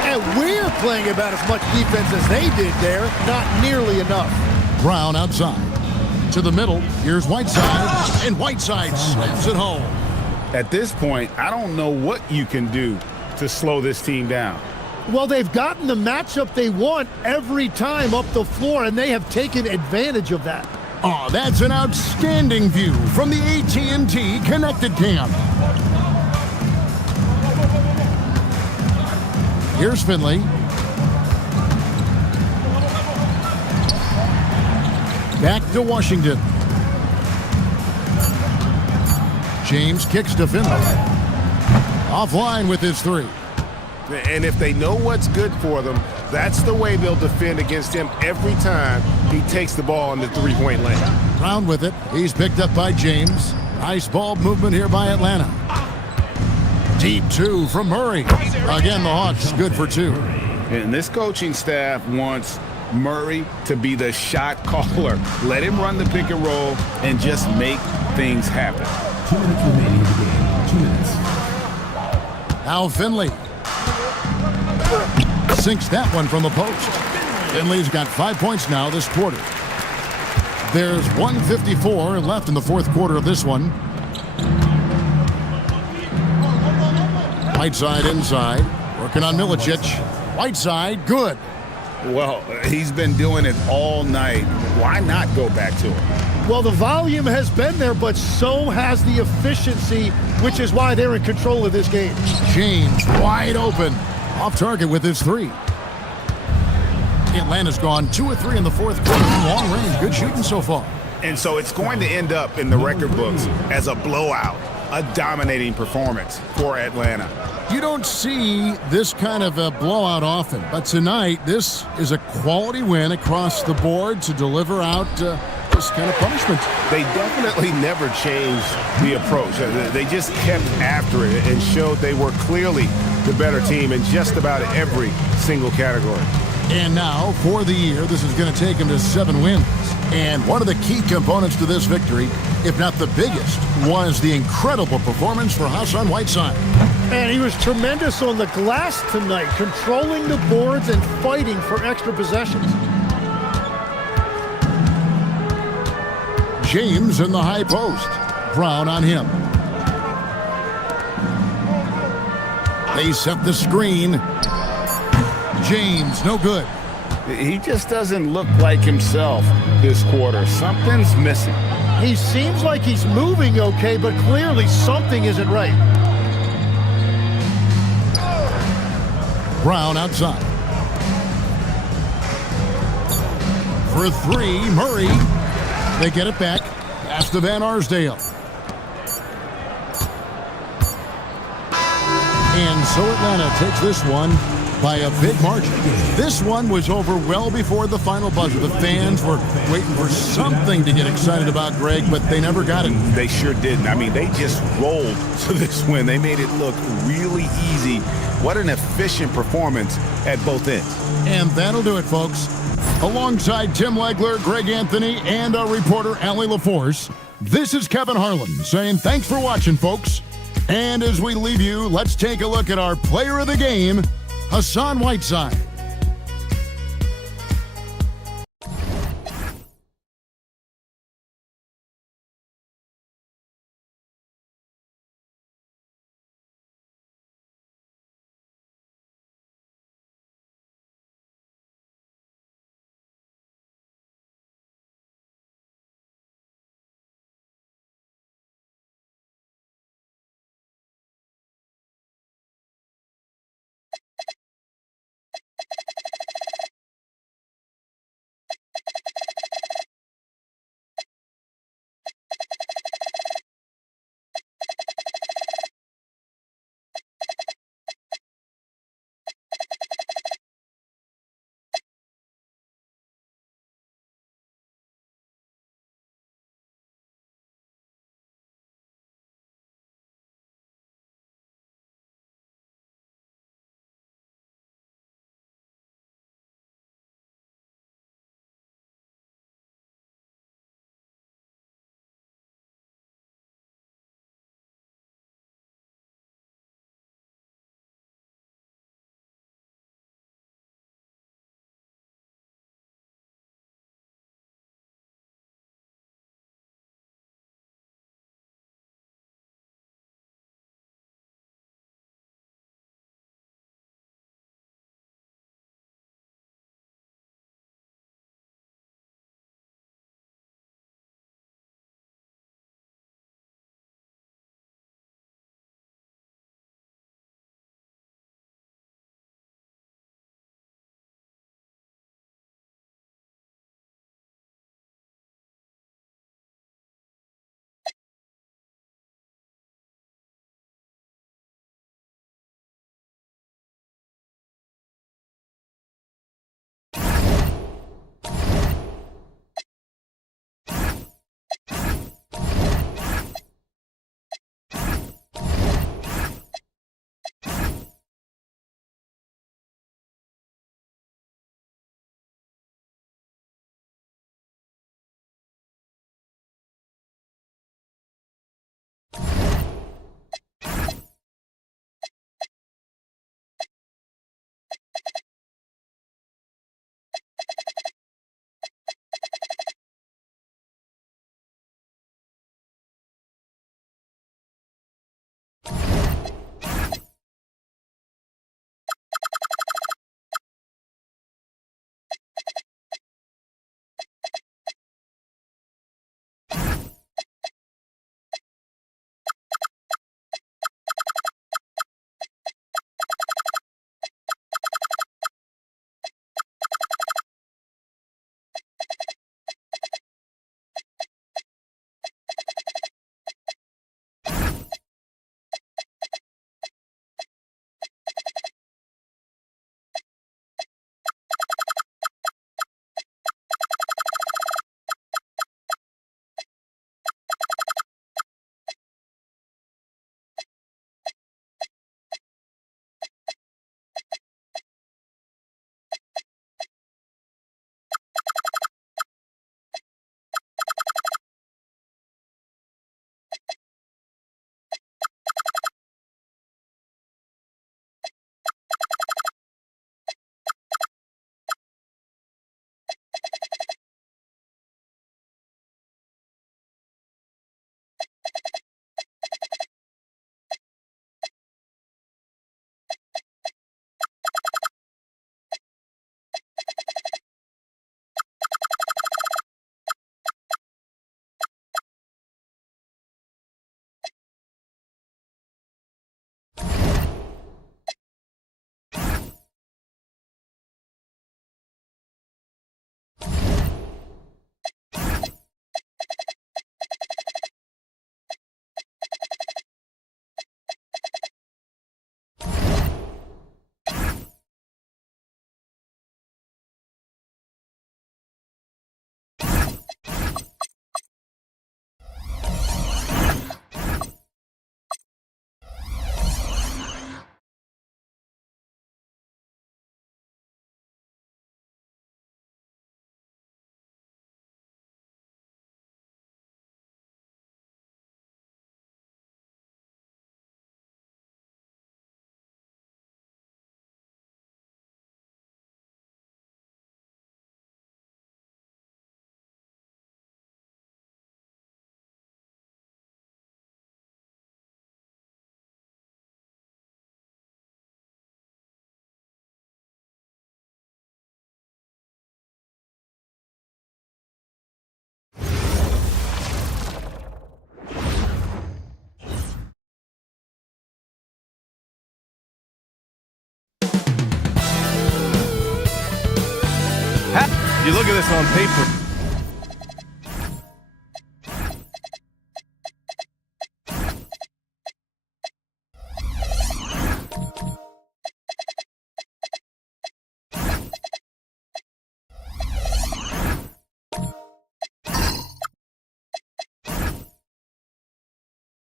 And we're playing about as much defense as they did there. Not nearly enough. Brown outside. To the middle. Here's Whiteside. And Whiteside slams it home. At this point, I don't know what you can do to slow this team down. Well, they've gotten the matchup they want every time up the floor, and they have taken advantage of that. Oh, that's an outstanding view from the AT&T Connected Cam. Here's Finley. Back to Washington. James kicks to Finley. Offline with his three. And if they know what's good for them, that's the way they'll defend against him every time he takes the ball in the three-point lane. Brown with it. He's picked up by James. Nice ball movement here by Atlanta. Deep two from Murray. Again, the Hawks good for two. And this coaching staff wants Murray to be the shot caller. Let him run the pick and roll and just make things happen. 2 minutes remaining in the game. 2 minutes. Now Finley. Sinks that one from the post. Finley's got 5 points now this quarter. There's 1:54 left in the fourth quarter of this one. Whiteside inside. Working on Milicic. Whiteside, good. Well, he's been doing it all night. Why not go back to it? Well, the volume has been there, but so has the efficiency, which is why they're in control of this game. James wide open. Off target with his three. Atlanta's gone 2 of 3 in the fourth quarter from long range. Good shooting so far. And so it's going to end up in the record books as a blowout, a dominating performance for Atlanta. You don't see this kind of a blowout often, but tonight this is a quality win across the board to deliver out this kind of punishment. They definitely never changed the approach. They just kept after it and showed they were clearly the better team in just about every single category. And now, for the year, this is going to take them to 7 wins. And one of the key components to this victory, if not the biggest, was the incredible performance for Hassan Whiteside. And he was tremendous on the glass tonight, controlling the boards and fighting for extra possessions. James in the high post. Brown on him. They set the screen. James, no good. He just doesn't look like himself this quarter. Something's missing. He seems like he's moving okay, but clearly something isn't right. Brown outside. For 3, Murray. They get it back. Pass to Van Arsdale. And so Atlanta takes this one by a big margin. This one was over well before the final buzzer. The fans were waiting for something to get excited about, Greg, but they never got it. They sure didn't. I mean, they just rolled to this win. They made it look really easy. What an efficient performance at both ends. And that'll do it, folks. Alongside Tim Legler, Greg Anthony, and our reporter, Allie LaForce, this is Kevin Harlan saying thanks for watching, folks. And as we leave you, let's take a look at our player of the game, Hassan Whiteside. You look at this on paper.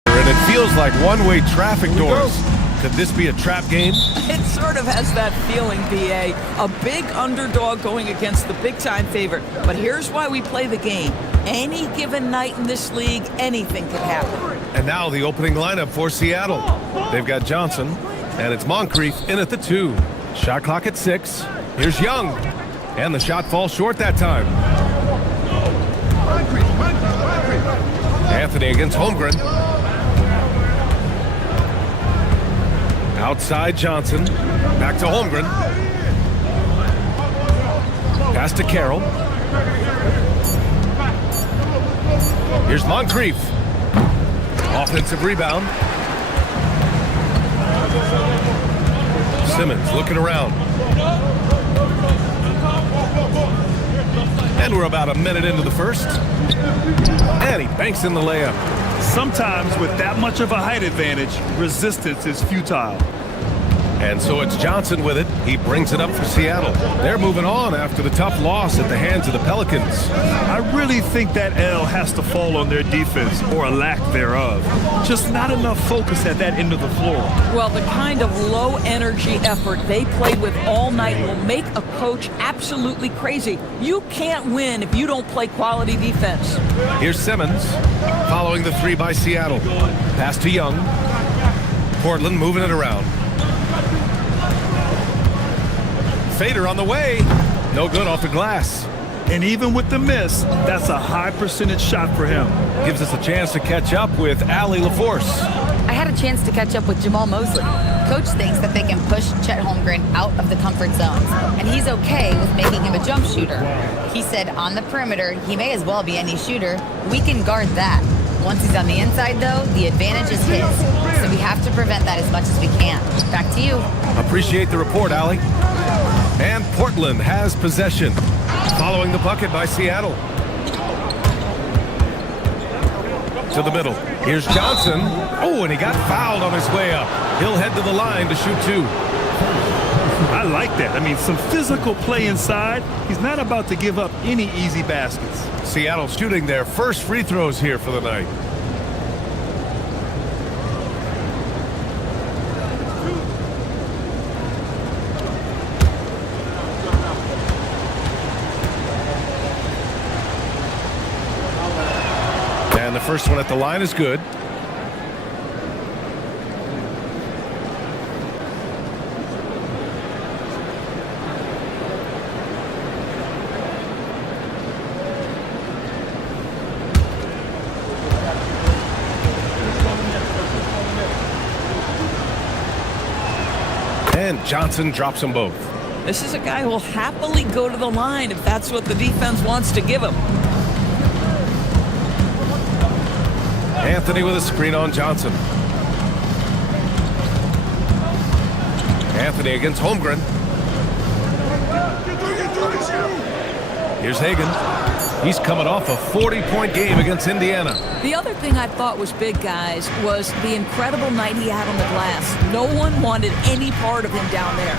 And it feels like one-way traffic doors. Could this be a trap game? It sort of has that feeling, B.A. A big underdog going against the big-time favorite. But here's why we play the game. Any given night in this league, anything could happen. And now the opening lineup for Seattle. They've got Johnson, and it's Moncrief in at the 2. Shot clock at 6. Here's Young, and the shot falls short that time. Anthony against Holmgren. Outside Johnson. Back to Holmgren. Pass to Carroll. Here's Moncrief. Offensive rebound. Simmons looking around. And we're about a minute into the first. And he banks in the layup. Sometimes with that much of a height advantage, resistance is futile. And so it's Johnson with it. He brings it up for Seattle. They're moving on after the tough loss at the hands of the Pelicans. I really think that L has to fall on their defense, or a lack thereof. Just not enough focus at that end of the floor. Well, the kind of low-energy effort they played with all night will make a coach absolutely crazy. You can't win if you don't play quality defense. Here's Simmons, following the 3 by Seattle. Pass to Young. Portland moving it around. Fader on the way. No good off the glass. And even with the miss, that's a high percentage shot for him. Gives us a chance to catch up with AtLVsKcK. I had a chance to catch up with Jamal Mosley. Coach thinks that they can push Chet Holmgren out of the comfort zones, and he's okay with making him a jump shooter. He said on the perimeter, he may as well be any shooter. We can guard that. Once he's on the inside, though, the advantage is his. So we have to prevent that as much as we can. Back to you. Appreciate the report, Allie. And Portland has possession, following the bucket by Seattle. To the middle. Here's Johnson. Oh, and he got fouled on his way up. He'll head to the line to shoot 2. I like that. I mean, some physical play inside. He's not about to give up any easy baskets. Seattle shooting their first free throws here for the night. And the first one at the line is good. And Johnson drops them both. This is a guy who will happily go to the line if that's what the defense wants to give him. Anthony with a screen on Johnson. Anthony against Holmgren. Here's Hagan. He's coming off a 40-point game against Indiana. The other thing I thought was big, guys, was the incredible night he had on the glass. No one wanted any part of him down there.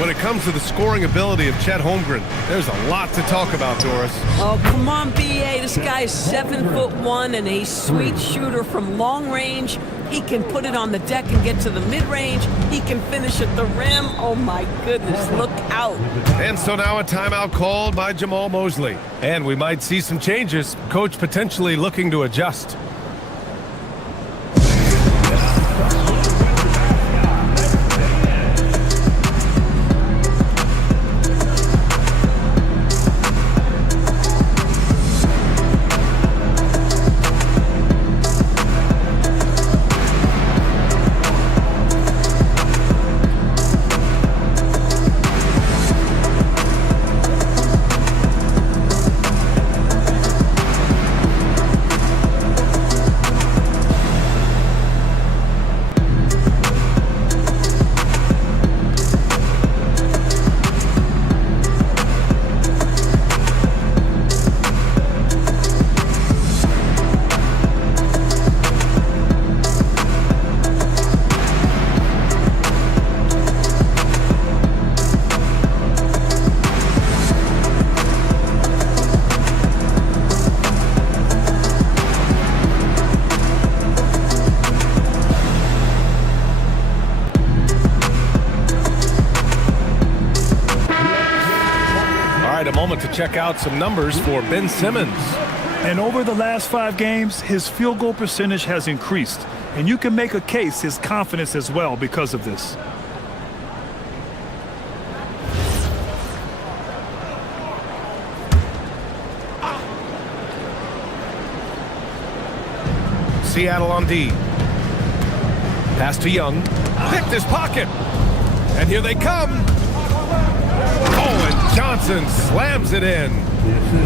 When it comes to the scoring ability of Chet Holmgren, there's a lot to talk about, Doris. Oh, come on, B.A. This guy's 7'1" and a sweet shooter from long range. He can put it on the deck and get to the mid-range. He can finish at the rim. Oh, my goodness, look out. And so now a timeout called by Jamal Mosley. And we might see some changes. Coach potentially looking to adjust. check out some numbers for Ben Simmons. And over the last 5 games, his field goal percentage has increased. And you can make a case his confidence as well because of this. Seattle on D. Pass to Young. Picked his pocket. And here they come. Oh, and Johnson slams it in.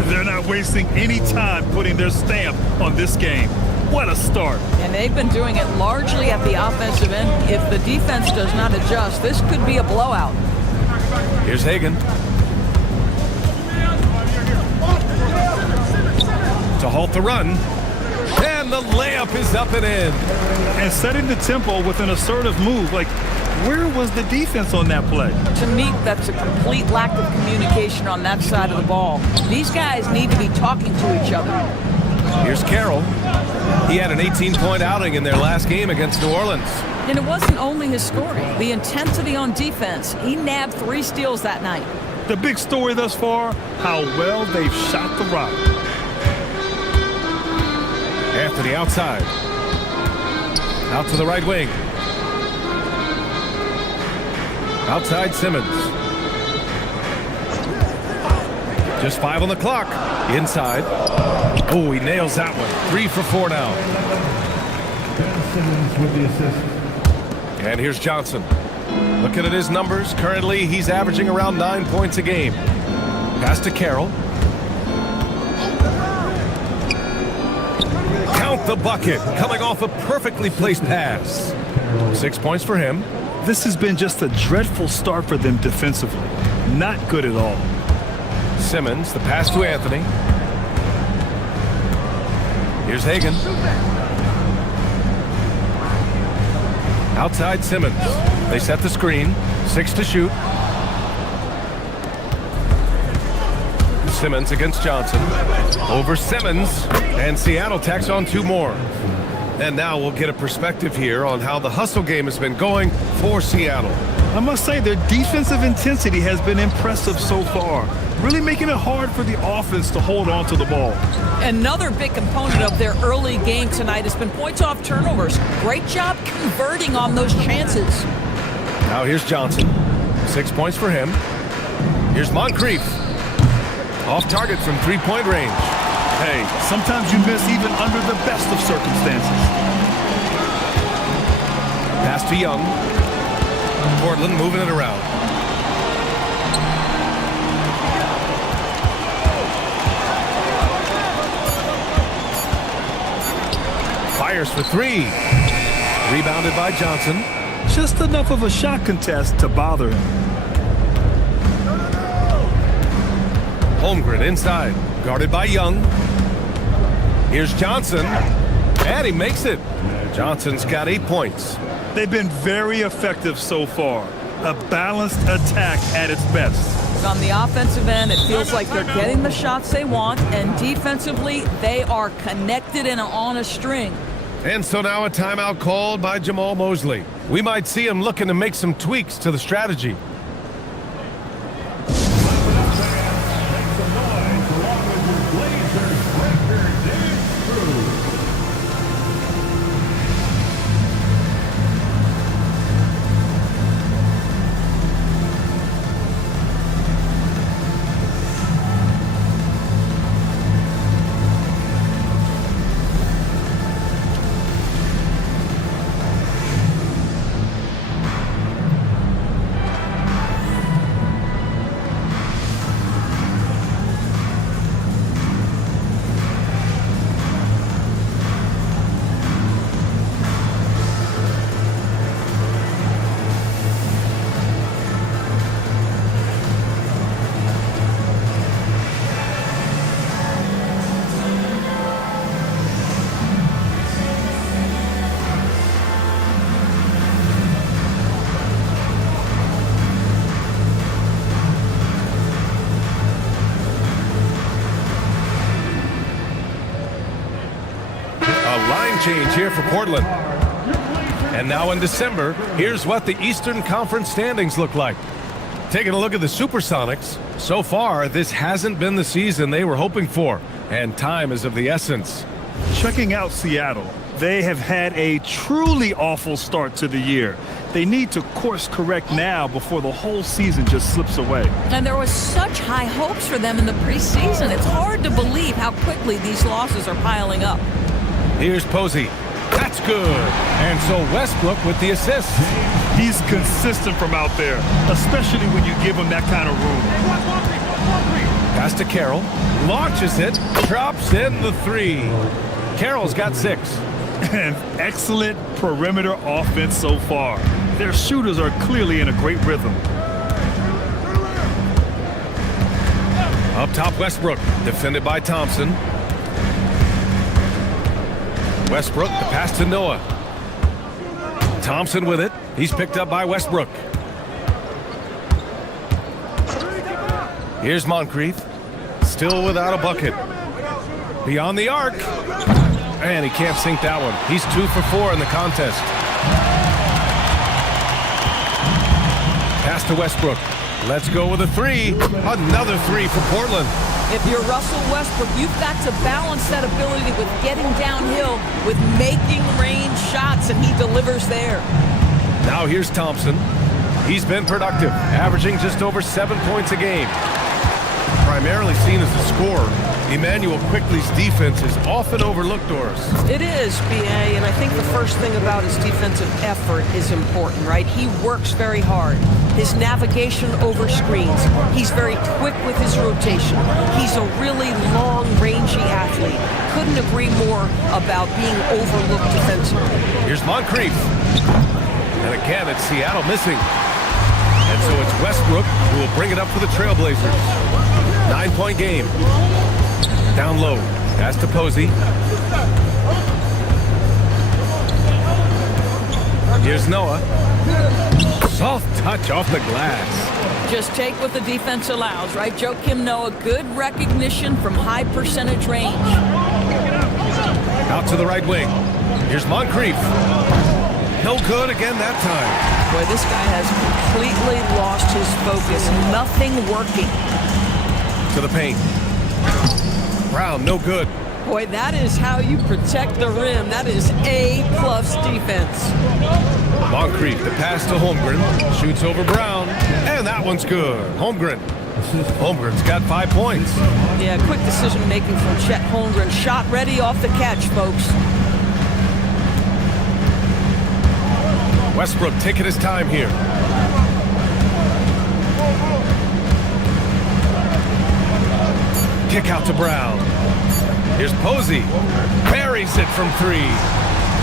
They're not wasting any time putting their stamp on this game. What a start. And they've been doing it largely at the offensive end. If the defense does not adjust, this could be a blowout. Here's Hagan. To halt the run. And the layup is up and in. And setting the tempo with an assertive move. Like, where was the defense on that play? To me, that's a complete lack of communication on that side of the ball. These guys need to be talking to each other. Here's Carroll. He had an 18-point outing in their last game against New Orleans. And it wasn't only his scoring. The intensity on defense. He nabbed 3 steals that night. The big story thus far, how well they've shot the rock. Anthony outside. Out to the right wing. Outside Simmons. Just 5 on the clock. Inside. Oh, he nails that one. 3 for 4 now. Simmons with the assist. And here's Johnson. Looking at his numbers, currently he's averaging around 9 points a game. Pass to Carroll. Count the bucket, coming off a perfectly placed pass. 6 points for him. This has been just a dreadful start for them defensively. Not good at all. Simmons, the pass to Anthony. Here's Hagan. Outside Simmons. They set the screen. 6 to shoot. Simmons against Johnson. Over Simmons. And Seattle tacks on 2 more. And now we'll get a perspective here on how the hustle game has been going for Seattle. I must say their defensive intensity has been impressive so far. Really making it hard for the offense to hold on to the ball. Another big component of their early game tonight has been points off turnovers. Great job converting on those chances. Now here's Johnson. 6 points for him. Here's Moncrief. Off target from 3-point range. Hey, sometimes you miss even under the best of circumstances. Pass to Young. Portland moving it around. Fires for 3. Rebounded by Johnson. Just enough of a shot contest to bother him. Holmgren inside. Guarded by Young. Here's Johnson. And he makes it. Johnson's got 8 points. They've been very effective so far. A balanced attack at its best. On the offensive end, it feels like they're getting the shots they want, and defensively, they are connected and on a string. And so now a timeout called by Jamal Mosley. We might see him looking to make some tweaks to the strategy. Change here for Portland. And now in December, here's what the Eastern Conference standings look like. Taking a look at the Supersonics, so far this hasn't been the season they were hoping for, and time is of the essence. Checking out Seattle, they have had a truly awful start to the year. They need to course correct now before the whole season just slips away. And there was such high hopes for them in the preseason. It's hard to believe how quickly these losses are piling up. Here's Posey. That's good. And so Westbrook with the assist. He's consistent from out there, especially when you give him that kind of room. Pass to Carroll. Launches it. Drops in the 3. Carroll's got 6. An excellent perimeter offense so far. Their shooters are clearly in a great rhythm. Up top, Westbrook. Defended by Thompson. Westbrook, the pass to Noah. Thompson with it. He's picked up by Westbrook. Here's Moncrief. Still without a bucket. Beyond the arc. And he can't sink that one. He's 2 for 4 in the contest. Pass to Westbrook. Let's go with a 3. Another 3 for Portland. If you're Russell Westbrook, you've got to balance that ability with getting downhill, with making range shots, and he delivers there. Now here's Thompson. He's been productive, averaging just over 7 points a game. Primarily seen as a scorer, Emmanuel Quickley's defense is often overlooked, Doris. It is, B.A., and I think the first thing about his defensive effort is important, right? He works very hard. His navigation over screens. He's very quick with his rotation. He's a really long, rangy athlete. Couldn't agree more about being overlooked defensively. Here's Moncrief. And again, it's Seattle missing. And so it's Westbrook who will bring it up for the Trailblazers. 9-point game. Down low. Pass to Posey. Here's Noah. Soft touch off the glass. Just take what the defense allows, right? Joakim Noah, good recognition from high percentage range. Out to the right wing. Here's Moncrief. No good again that time. Boy, this guy has completely lost his focus. Nothing working. To the paint. Brown, no good. Boy, that is how you protect the rim. That is A-plus defense. Moncrief, the pass to Holmgren. Shoots over Brown. And that one's good. Holmgren. Holmgren's got 5 points. Yeah, quick decision-making from Chet Holmgren. Shot ready off the catch, folks. Westbrook taking his time here. Kick out to Brown. Here's Posey. Buries it from 3.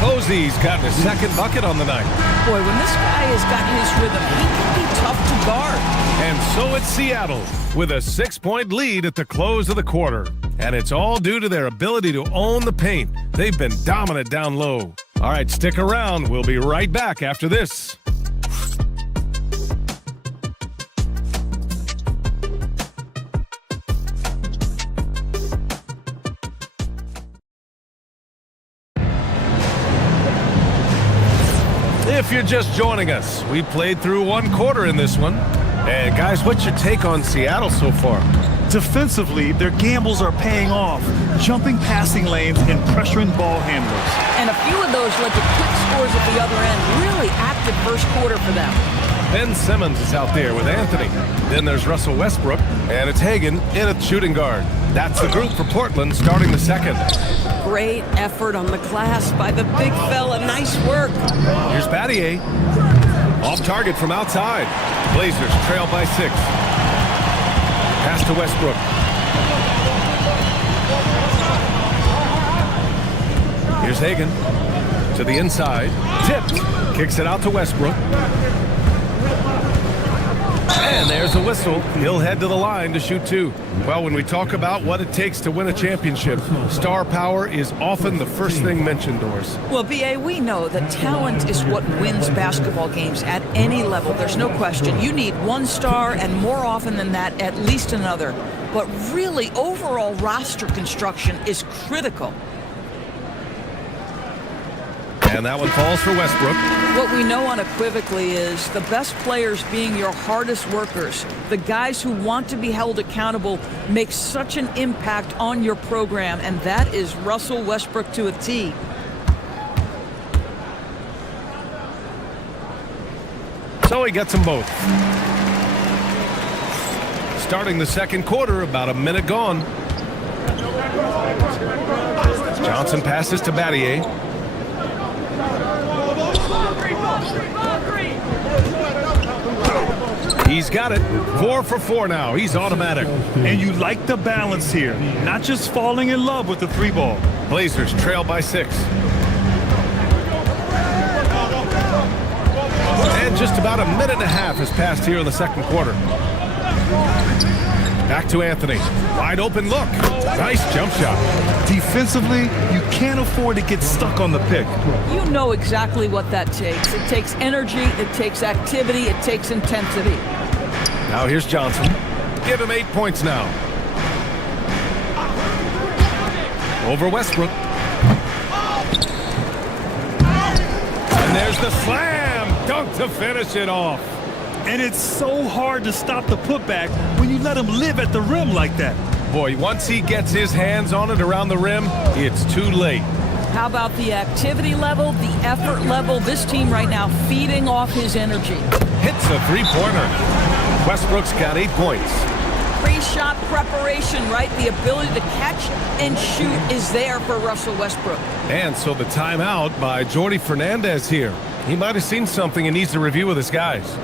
Posey's gotten his second bucket on the night. Boy, when this guy has got his rhythm, he can be tough to guard. And so it's Seattle with a 6-point lead at the close of the quarter. And it's all due to their ability to own the paint. They've been dominant down low. All right, stick around. We'll be right back after this. If you're just joining us, we played through 1 quarter in this one. And guys, what's your take on Seattle so far? Defensively, their gambles are paying off, jumping passing lanes and pressuring ball handlers. And a few of those led to quick scores at the other end. Really active first quarter for them. Ben Simmons is out there with Anthony. Then there's Russell Westbrook, and it's Hagan in at shooting guard. That's the group for Portland starting the second. Great effort on the glass by the big fella. Nice work. Here's Battier. Off target from outside. Blazers trail by 6. Pass to Westbrook. Here's Hagan. To the inside. Tipped. Kicks it out to Westbrook. And there's a whistle. He'll head to the line to shoot 2. Well, when we talk about what it takes to win a championship, star power is often the first thing mentioned, Doris. Well, B.A., we know that talent is what wins basketball games at any level. There's no question. You need one star, and more often than that, at least another. But really, overall roster construction is critical. And that one falls for Westbrook. What we know unequivocally is the best players being your hardest workers, the guys who want to be held accountable, make such an impact on your program, and that is Russell Westbrook to a T. So he gets them both. Starting the second quarter, about a minute gone. Johnson passes to Battier. He's got it. 4 for 4 now. He's automatic. And you like the balance here. Not just falling in love with the 3-ball. Blazers trail by 6. And just about a minute and a half has passed here in the second quarter. Back to Anthony. Wide open look. Nice jump shot. Defensively, you can't afford to get stuck on the pick. You know exactly what that takes. It takes energy, it takes activity, it takes intensity. Now here's Johnson. Give him 8 points now. Over Westbrook. And there's the slam. Dunk to finish it off. And it's so hard to stop the putback when you let him live at the rim like that. Boy, once he gets his hands on it around the rim, it's too late. How about the activity level, the effort level? This team right now feeding off his energy. Hits a three-pointer. Westbrook's got 8 points. Pre-shot preparation, right? The ability to catch and shoot is there for Russell Westbrook. And so the timeout by Jordi Fernandez here. He might have seen something and needs to review with his guys.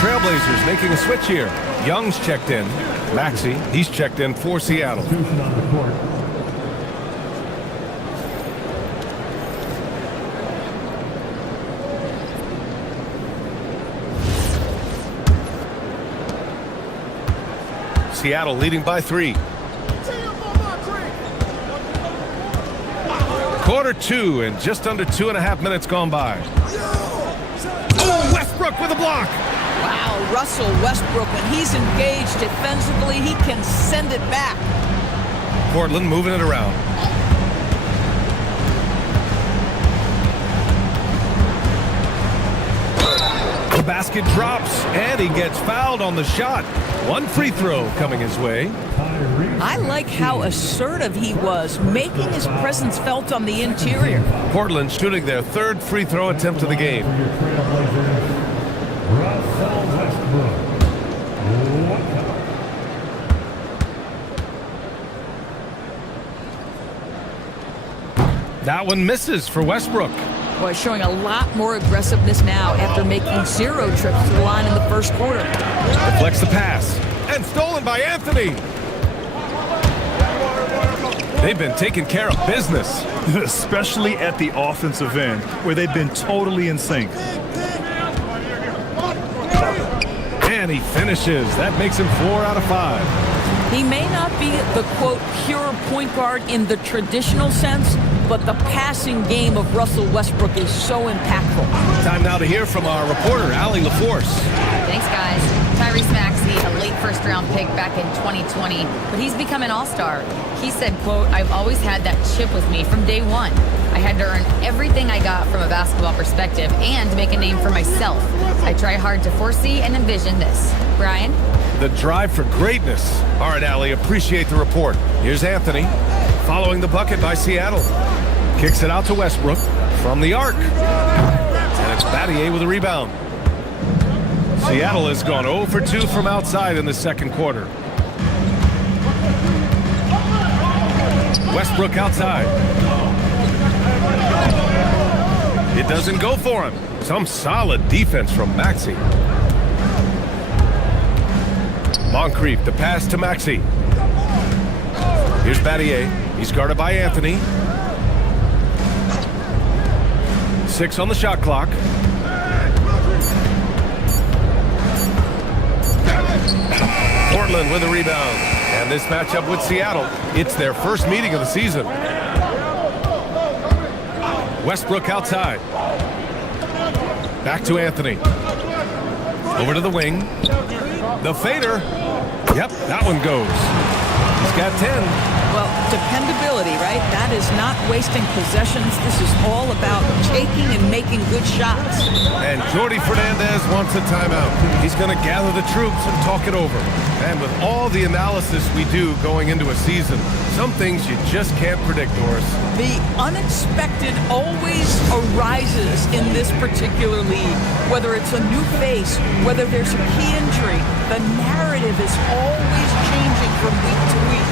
Trailblazers making a switch here. Young's checked in. Maxey, he's checked in for Seattle. Seattle leading by 3. Quarter 2 and just under 2.5 minutes gone by. Oh, Westbrook with a block. Wow, Russell Westbrook, when he's engaged defensively, he can send it back. Portland moving it around. The basket drops, and he gets fouled on the shot. 1 free throw coming his way. I like how assertive he was, making his presence felt on the interior. Portland shooting their 3rd free throw attempt of the game. That one misses for Westbrook. Boy, showing a lot more aggressiveness now after making 0 trips to the line in the first quarter. Deflects the pass. And stolen by Anthony. They've been taking care of business. Especially at the offensive end, where they've been totally in sync. And he finishes. That makes him 4 out of 5. He may not be the, quote, pure point guard in the traditional sense, but the passing game of Russell Westbrook is so impactful. Time now to hear from our reporter, AtLVsKcK. Thanks, guys. Tyrese Maxey, a late first-round pick back in 2020, but he's become an all-star. He said, quote, "I've always had that chip with me from day one." I had to earn everything I got from a basketball perspective and make a name for myself. I try hard to foresee and envision this. Brian? The drive for greatness. All right, Allie, appreciate the report. Here's Anthony, following the bucket by Seattle. Kicks it out to Westbrook from the arc. And it's Battier with a rebound. Seattle has gone 0 for 2 from outside in the second quarter. Westbrook outside. It doesn't go for him. Some solid defense from Maxey. Moncrief, the pass to Maxey. Here's Battier. He's guarded by Anthony. 6 on the shot clock. Portland with a rebound. And this matchup with Seattle, it's their first meeting of the season. Westbrook outside. Back to Anthony. Over to the wing. The fader. Yep, that one goes. He's got 10. Well, dependability, right? That is not wasting possessions. This is all about taking and making good shots. And Jordi Fernandez wants a timeout. He's going to gather the troops and talk it over. And with all the analysis we do going into a season, some things you just can't predict, Doris. The unexpected always arises in this particular league. Whether it's a new face, whether there's a key injury, the narrative is always changing from week to week.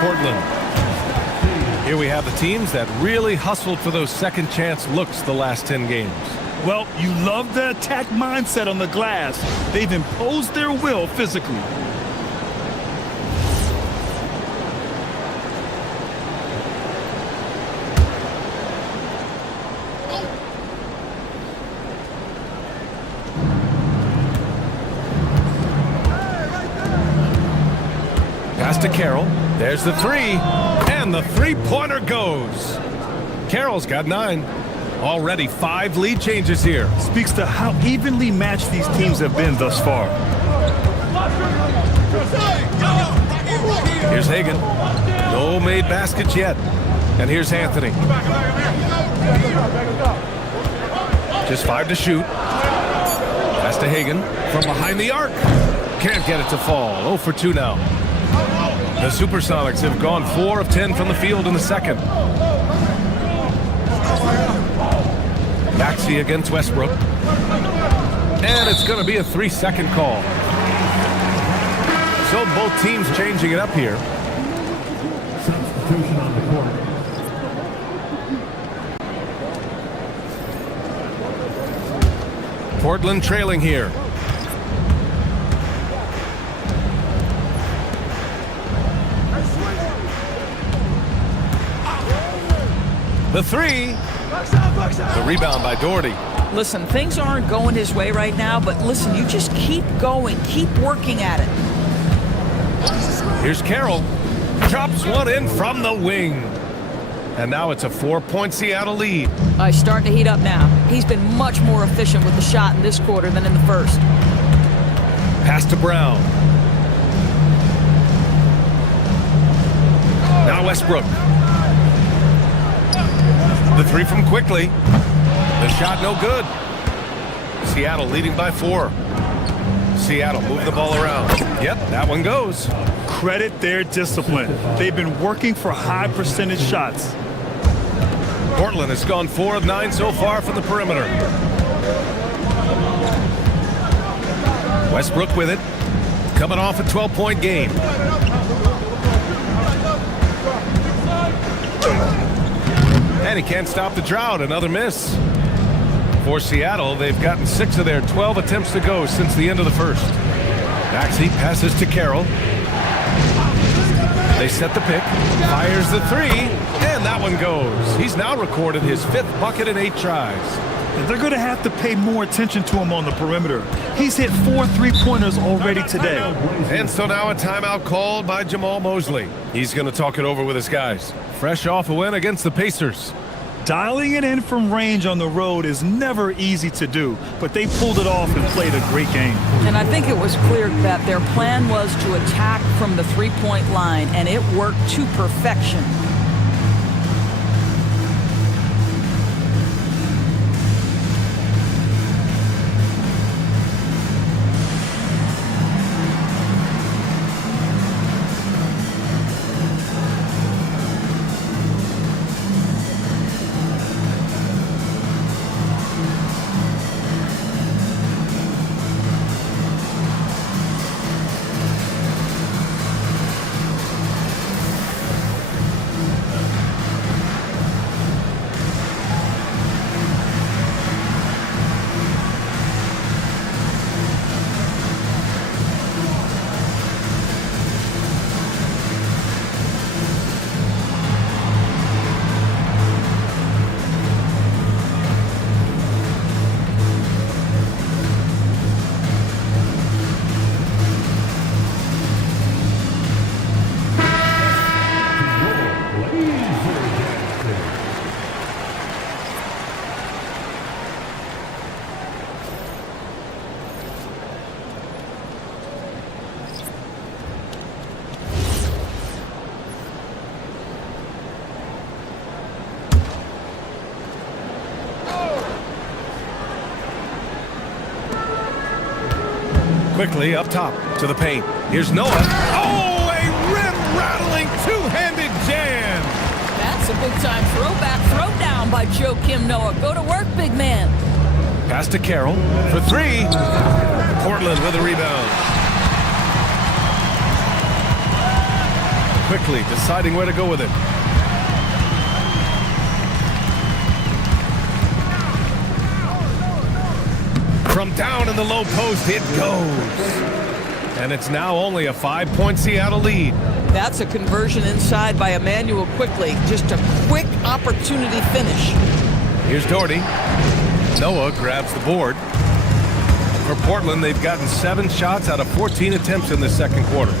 Portland. Here we have the teams that really hustled for those second chance looks the last 10 games. Well, you love the attack mindset on the glass. They've imposed their will physically. Pass to Carroll. There's the three. And the three-pointer goes. Carroll's got 9. Already 5 lead changes here. Speaks to how evenly matched these teams have been thus far. Here's Hagan. No made baskets yet. And here's Anthony. Just 5 to shoot. Pass to Hagan from behind the arc. Can't get it to fall. 0 for 2 now. The Supersonics have gone 4 of 10 from the field in the second. Maxey against Westbrook. And it's going to be a 3-second call. So both teams changing it up here. Substitution on the court. Portland trailing here. The three. The rebound by Doherty. Listen, things aren't going his way right now, but listen, you just keep going, keep working at it. Here's Carroll. Chops one in from the wing. And now it's a 4-point Seattle lead. He's starting to heat up now. He's been much more efficient with the shot in this quarter than in the first. Pass to Brown. Now Westbrook. The three from Quickly. The shot no good. Seattle leading by 4. Seattle move the ball around. Yep, that one goes. Credit their discipline. They've been working for high percentage shots. Portland has gone 4 of 9 so far from the perimeter. Westbrook with it. Coming off a 12-point game. And he can't stop the drought. Another miss. For Seattle, they've gotten 6 of their 12 attempts to go since the end of the first. Maxey passes to Carroll. They set the pick. Fires the 3. And that one goes. He's now recorded his 5th bucket in 8 tries. They're going to have to pay more attention to him on the perimeter. He's hit 4 3-pointers already today. And so now a timeout called by Jamal Mosley. He's going to talk it over with his guys. Fresh off a win against the Pacers. Dialing it in from range on the road is never easy to do, but they pulled it off and played a great game. And I think it was clear that their plan was to attack from the three-point line, and it worked to perfection. Quickly up top to the paint. Here's Noah. Oh, a rim-rattling two-handed jam. That's a big-time throwback throwdown by Joakim Noah. Go to work, big man. Pass to Carroll for 3. Portland with a rebound. Quickly deciding where to go with it. From down in the low post, it goes. And it's now only a 5-point Seattle lead. That's a conversion inside by Emmanuel Quickly. Just a quick opportunity finish. Here's Doherty. Noah grabs the board. For Portland, they've gotten 7 shots out of 14 attempts in the second quarter.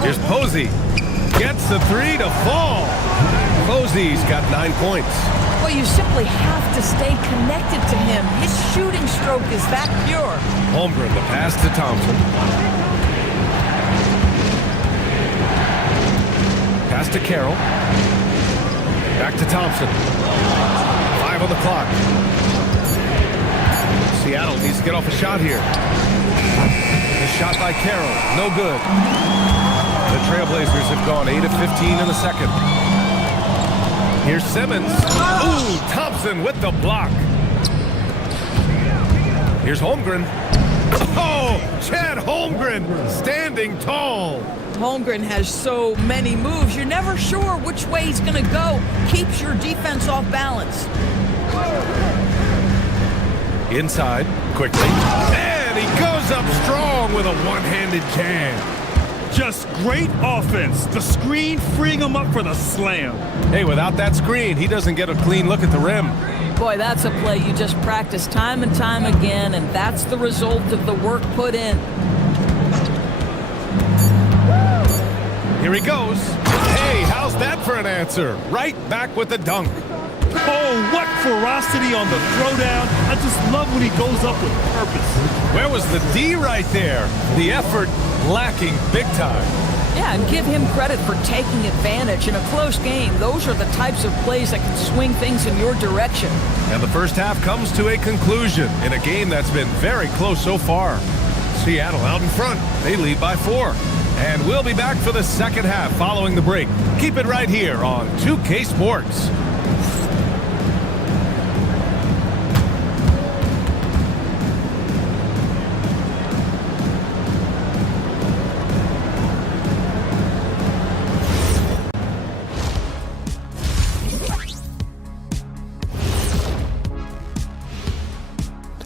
Here's Posey. Gets the 3 to fall. Posey's got 9 points. Well, you simply have to stay connected to him. His shooting stroke is that pure. Holmgren, the pass to Thompson. Pass to Carroll. Back to Thompson. 5 on the clock. Seattle needs to get off a shot here. The shot by Carroll, no good. The Trailblazers have gone 8 of 15 in the second. Here's Simmons. Ooh, Thompson with the block. Here's Holmgren. Oh, Chad Holmgren standing tall. Holmgren has so many moves. You're never sure which way he's going to go. Keeps your defense off balance. Inside, quickly. And he goes up strong with a one-handed jam. Just great offense. The screen freeing him up for the slam. Hey, without that screen, he doesn't get a clean look at the rim. Boy, that's a play you just practice time and time again, and that's the result of the work put in. Here he goes. Hey, how's that for an answer? Right back with the dunk. Oh, what ferocity on the throwdown. I just love when he goes up with purpose. Where was the D right there? The effort lacking big time. Yeah, and give him credit for taking advantage in a close game. Those are the types of plays that can swing things in your direction. And the first half comes to a conclusion in a game that's been very close so far. Seattle out in front. They lead by 4. And we'll be back for the second half following the break. Keep it right here on 2K Sports.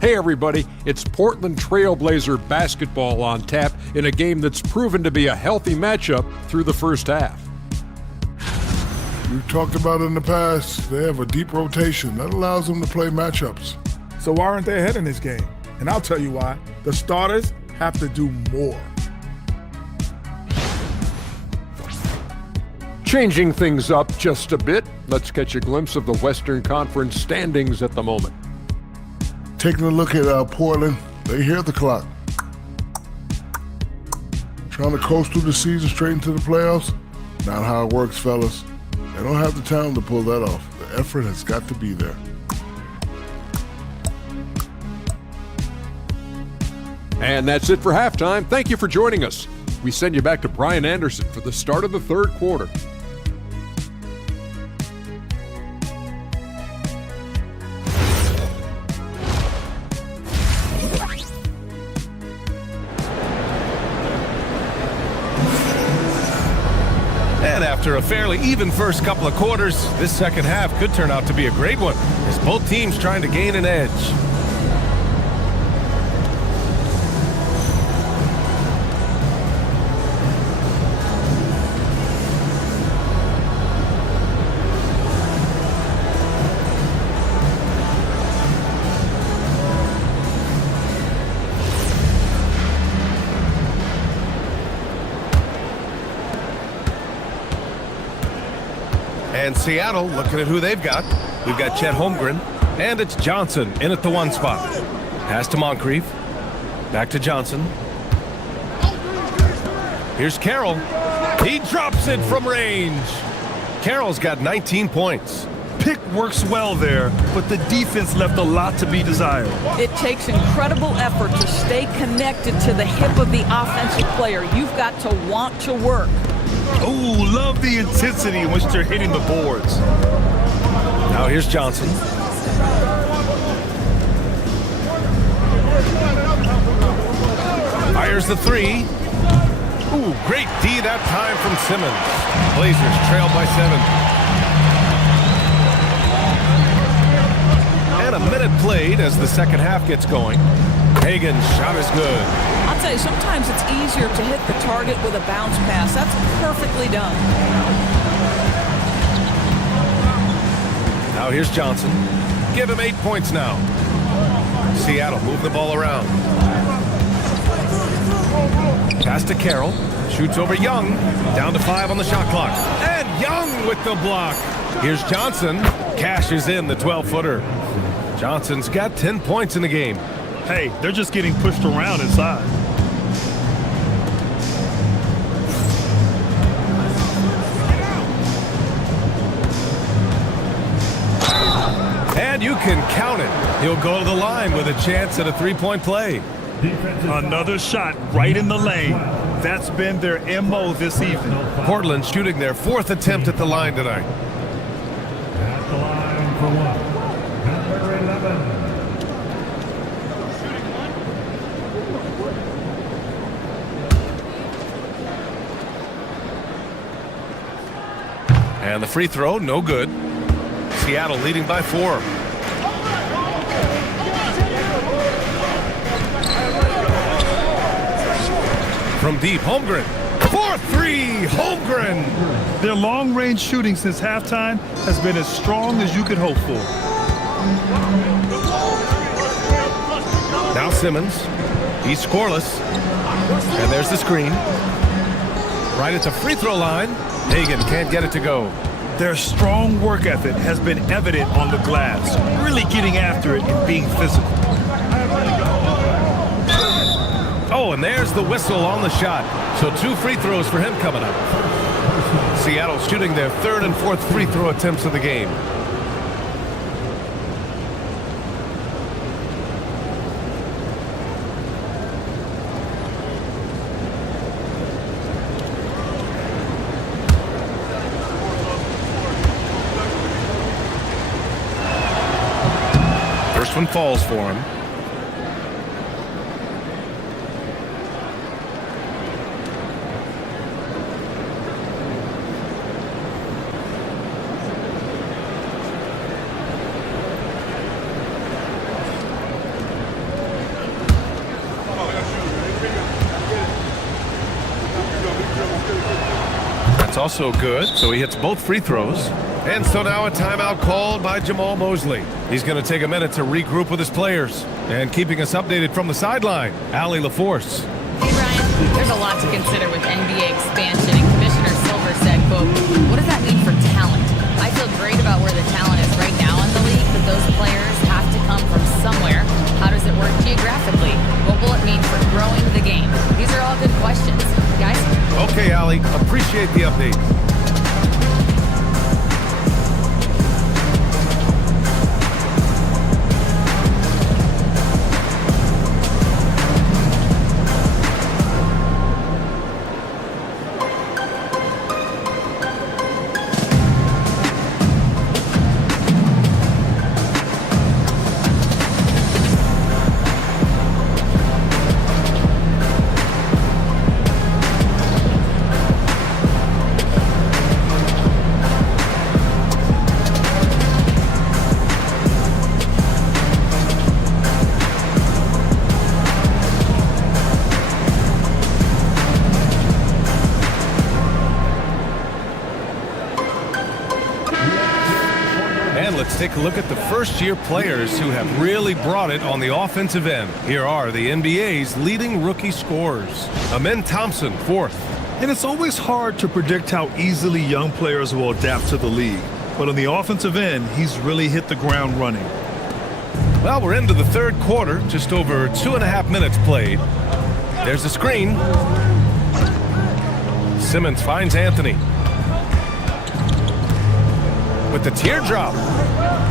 Hey everybody, it's Portland Trailblazer basketball on tap in a game that's proven to be a healthy matchup through the first half. We've talked about it in the past. They have a deep rotation that allows them to play matchups. So why aren't they ahead in this game? And I'll tell you why. The starters have to do more. Changing things up just a bit, let's catch a glimpse of the Western Conference standings at the moment. Taking a look at Portland, they hear the clock. Trying to coast through the season straight into the playoffs? Not how it works, fellas. They don't have the talent to pull that off. The effort has got to be there. And that's it for halftime. Thank you for joining us. We send you back to Brian Anderson for the start of the third quarter. And after a fairly even first couple of quarters, this second half could turn out to be a great one as both teams trying to gain an edge. And Seattle, looking at who they've got. We've got Chet Holmgren, and it's Johnson in at the 1 spot. Pass to Moncrief. Back to Johnson. Here's Carroll. He drops it from range. Carroll's got 19 points. Pick works well there, but the defense left a lot to be desired. It takes incredible effort to stay connected to the hip of the offensive player. You've got to want to work. Oh, love the intensity in which they're hitting the boards. Now here's Johnson. Fires the 3. Ooh, great D that time from Simmons. Blazers trail by 7. And a minute played as the second half gets going. Hagan's shot is good. I'll tell you, sometimes it's easier to hit the target with a bounce pass. That's perfectly done. Now here's Johnson. Give him 8 points now. Seattle move the ball around. Pass to Carroll. Shoots over Young. Down to 5 on the shot clock. And Young with the block. Here's Johnson. Cashes in the 12-footer. Johnson's got 10 points in the game. Hey, they're just getting pushed around inside. And you can count it. He'll go to the line with a chance at a 3-point play. Another shot right in the lane. That's been their MO this evening. Portland shooting their 4th attempt at the line tonight. At the line for 1, number 11. And the free throw, no good. Seattle leading by 4. From deep, Holmgren. 4-3, Holmgren. Their long-range shooting since halftime has been as strong as you could hope for. Now Simmons. He's scoreless. And there's the screen. Right at the free throw line. Hagan can't get it to go. Their strong work ethic has been evident on the glass, really getting after it and being physical. Oh, and there's the whistle on the shot. So 2 free throws for him coming up. Seattle shooting their 3rd and 4th free throw attempts of the game. First one falls for him. also good, so he hits both free throws. And so now a timeout called by Jamal Mosley. He's going to take a minute to regroup with his players. And keeping us updated from the sideline, AtLVsKcK. Hey, Brian, there's a lot to consider with NBA expansion, and Commissioner Silver said, quote, what does that mean for talent? I feel great about where the talent is right now in the league, but those players have to come from somewhere. How does it work geographically? What will it mean for growing the game? These are all good questions. Guys? Okay, Allie. Appreciate the update. Let's take a look at the first-year players who have really brought it on the offensive end. Here are the NBA's leading rookie scorers. Amen Thompson, 4th. And it's always hard to predict how easily young players will adapt to the league. But on the offensive end, he's really hit the ground running. Well, we're into the third quarter, just over 2.5 minutes played. There's a screen. Simmons finds Anthony. With the teardrop.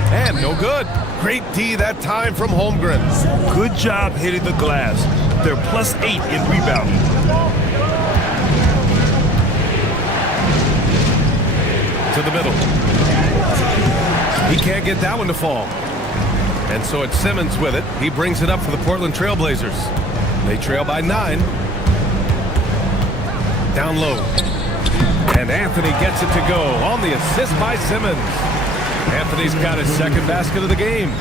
And no good. Great D that time from Holmgren. Good job hitting the glass. They're +8 in rebounding. To the middle. He can't get that one to fall. And so it's Simmons with it. He brings it up for the Portland Trailblazers. They trail by 9. Down low. And Anthony gets it to go on the assist by Simmons. Anthony's got his second basket of the game.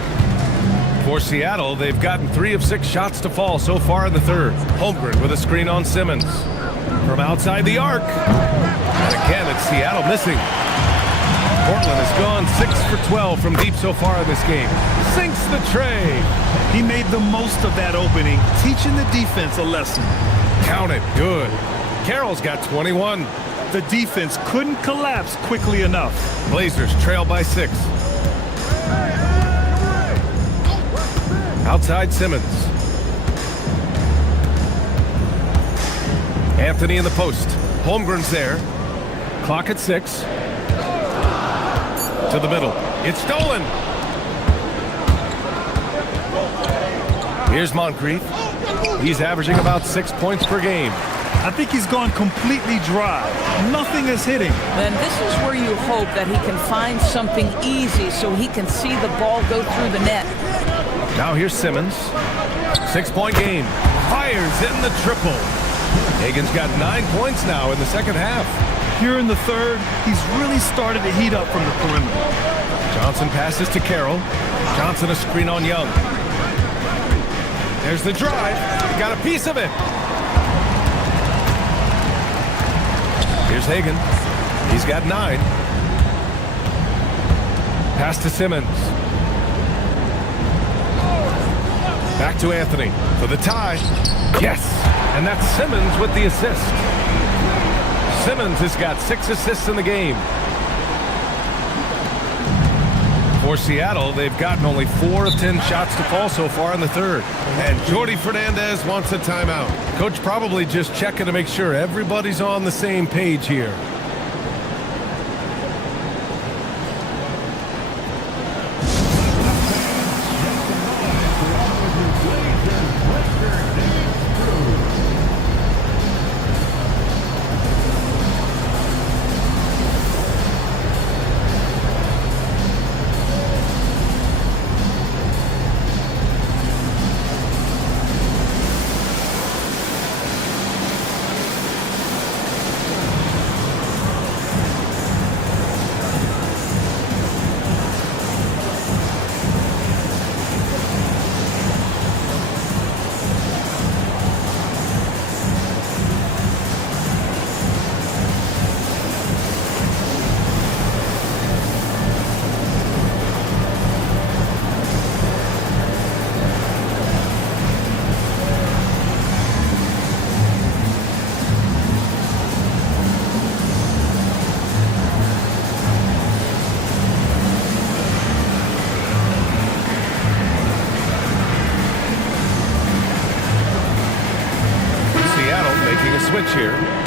For Seattle, they've gotten 3 of 6 shots to fall so far in the third. Holmgren with a screen on Simmons. From outside the arc. And again, it's Seattle missing. Portland has gone 6 for 12 from deep so far in this game. Sinks the tray. He made the most of that opening, teaching the defense a lesson. Count it. Good. Carroll's got 21. The defense couldn't collapse quickly enough. Blazers trail by 6. Outside Simmons. Anthony in the post. Holmgren's there. Clock at 6. To the middle. It's stolen. Here's Moncrief. He's averaging about 6 points per game. I think he's gone completely dry. Nothing is hitting. And this is where you hope that he can find something easy so he can see the ball go through the net. Now here's Simmons. 6-point game. Fires in the triple. Hagan's got 9 points now in the second half. Here in the third, he's really started to heat up from the perimeter. Johnson passes to Carroll. Johnson a screen on Young. There's the drive. He got a piece of it. Here's Hagan. He's got 9. Pass to Simmons. Back to Anthony for the tie. Yes! And that's Simmons with the assist. Simmons has got 6 assists in the game. For Seattle, they've gotten only 4 of 10 shots to fall so far in the third. And Jordi Fernandez wants a timeout. Coach probably just checking to make sure everybody's on the same page here. here.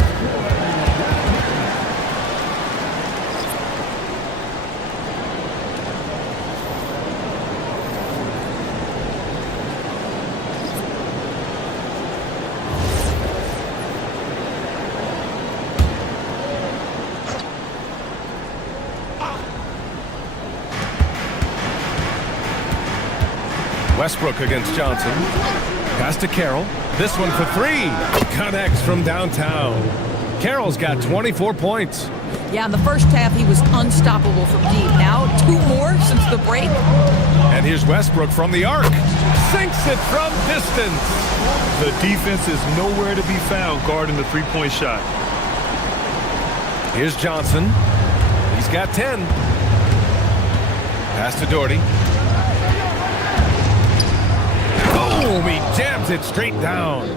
Westbrook against Johnson. Pass to Carroll. This one for three. Connects from downtown. Carroll's got 24 points. Yeah, in the first half, he was unstoppable from deep. Now, 2 more since the break. And here's Westbrook from the arc. Sinks it from distance. The defense is nowhere to be found guarding the three-point shot. Here's Johnson. He's got 10. Pass to Doherty. Boom! He jams it straight down.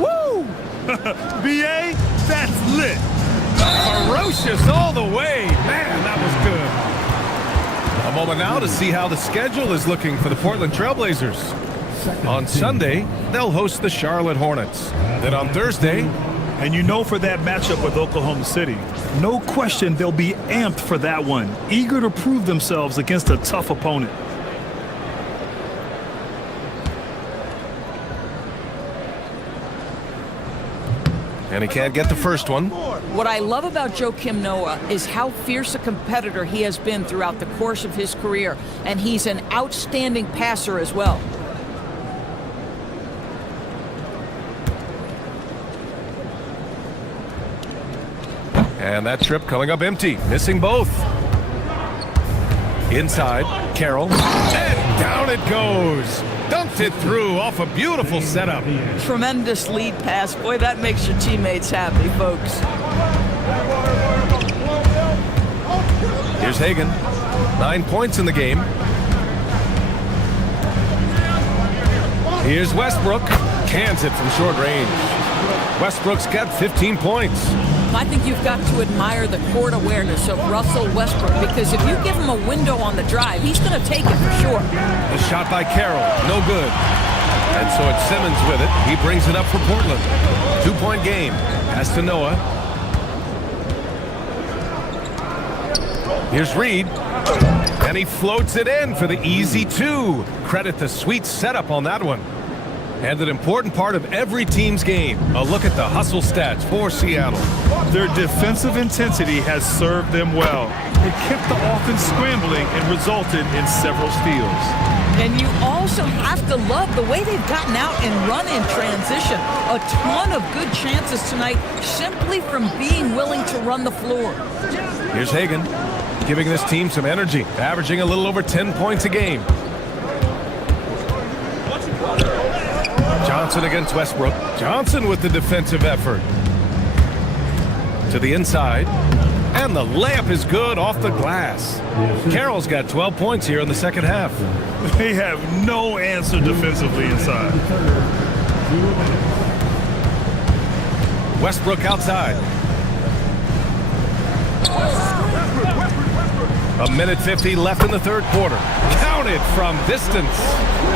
Woo! BA, that's lit. Ferocious all the way. Man, that was good. A moment now to see how the schedule is looking for the Portland Trailblazers. On Sunday, they'll host the Charlotte Hornets. Then on Thursday, and you know, for that matchup with Oklahoma City, no question they'll be amped for that one, eager to prove themselves against a tough opponent. and he can't get the first one. What I love about Joakim Noah is how fierce a competitor he has been throughout the course of his career, and he's an outstanding passer as well. And that trip coming up empty, missing both. Inside, Carroll, and down it goes. Dunked it through off a beautiful setup. Tremendous lead pass. Boy, that makes your teammates happy, folks. Here's Hagan. 9 points in the game. Here's Westbrook. Cans it from short range. Westbrook's got 15 points. I think you've got to admire the court awareness of Russell Westbrook, because if you give him a window on the drive, he's going to take it for sure. The shot by Carroll, no good. And so it's Simmons with it. He brings it up for Portland. 2-point game. Pass to Noah. Here's Reed. And he floats it in for the easy 2. Credit the sweet setup on that one. And an important part of every team's game. A look at the hustle stats for Seattle. Their defensive intensity has served them well. It kept the offense scrambling and resulted in several steals. And you also have to love the way they've gotten out and run in transition. A ton of good chances tonight simply from being willing to run the floor. Here's Hagan, giving this team some energy, averaging a little over 10 points a game. Johnson against Westbrook. Johnson with the defensive effort. To the inside. And the layup is good off the glass. Carroll's got 12 points here in the second half. They have no answer defensively inside. Westbrook outside. A minute 50 left in the third quarter. Counted from distance.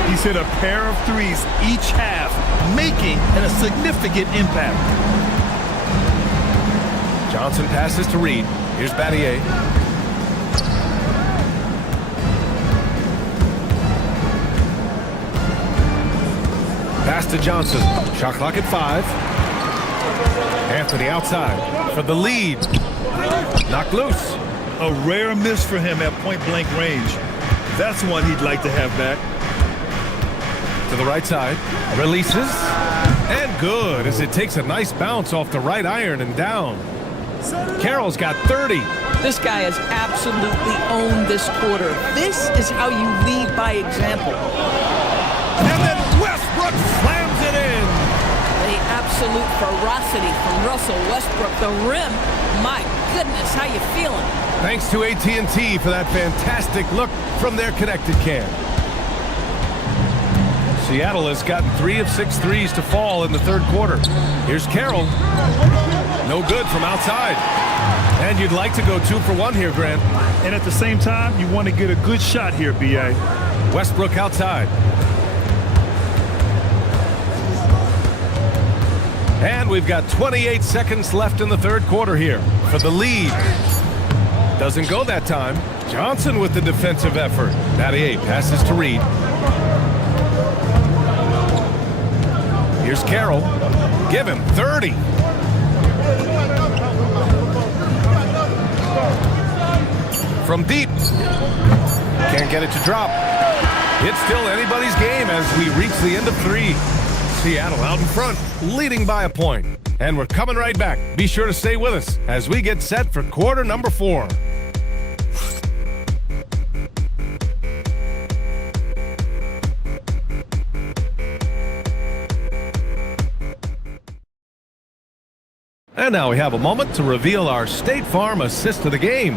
He's hit a pair of threes each half, making a significant impact. Johnson passes to Reed. Here's Battier. Pass to Johnson. Shot clock at 5. Anthony outside for the lead. Knocked loose. A rare miss for him at point-blank range. That's one he'd like to have back. To the right side. Releases. And good as it takes a nice bounce off the right iron and down. Carroll's got 30. This guy has absolutely owned this quarter. This is how you lead by example. And then Westbrook slams it in. The absolute ferocity from Russell Westbrook. The rim, my goodness, how you feeling? Thanks to AT&T for that fantastic look from their connected cam. Seattle has gotten 3 of 6 threes to fall in the third quarter. Here's Carroll. No good from outside. And you'd like to go 2 for 1 here, Grant. And at the same time, you want to get a good shot here, B.A. Westbrook outside. And we've got 28 seconds left in the third quarter here for the lead. Doesn't go that time. Johnson with the defensive effort. Nattier passes to Reed. Here's Carroll. Give him 30. From deep. Can't get it to drop. It's still anybody's game as we reach the end of 3. Seattle out in front, leading by a point. And we're coming right back. Be sure to stay with us as we get set for quarter number 4. And now we have a moment to reveal our State Farm assist of the game.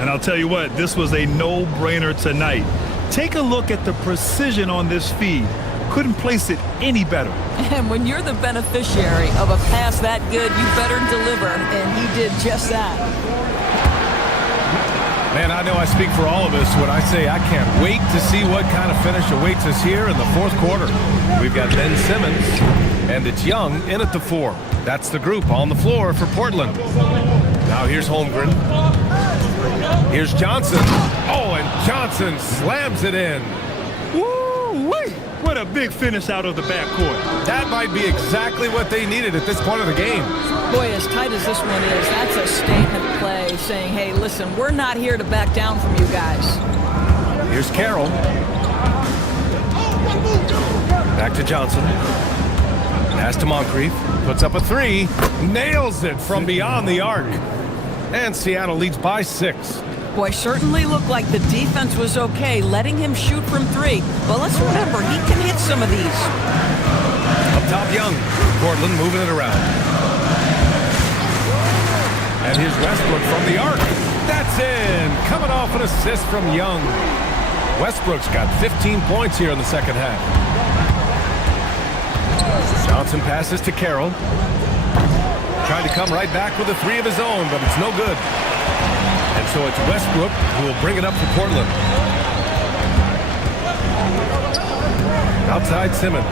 And I'll tell you what, this was a no-brainer tonight. Take a look at the precision on this feed. Couldn't place it any better. And when you're the beneficiary of a pass that good, you better deliver, and he did just that. Man, I know I speak for all of us when I say I can't wait to see what kind of finish awaits us here in the fourth quarter. We've got Ben Simmons, and it's Young in at the 4. That's the group on the floor for Portland. Now here's Holmgren. Here's Johnson. Oh, and Johnson slams it in. Woo-wee! What a big finish out of the backcourt. That might be exactly what they needed at this point of the game. Boy, as tight as this one is, that's a statement play saying, hey, listen, we're not here to back down from you guys. Here's Carroll. Back to Johnson. Pass to Moncrief. Puts up a 3. Nails it from beyond the arc. And Seattle leads by 6. Boy, certainly looked like the defense was okay, letting him shoot from 3. But let's remember, he can hit some of these. Up top, Young. Portland moving it around. And here's Westbrook from the arc. That's in. Coming off an assist from Young. Westbrook's got 15 points here in the second half. Johnson passes to Carroll. Trying to come right back with a 3 of his own, but it's no good. And so it's Westbrook who will bring it up for Portland. Outside Simmons.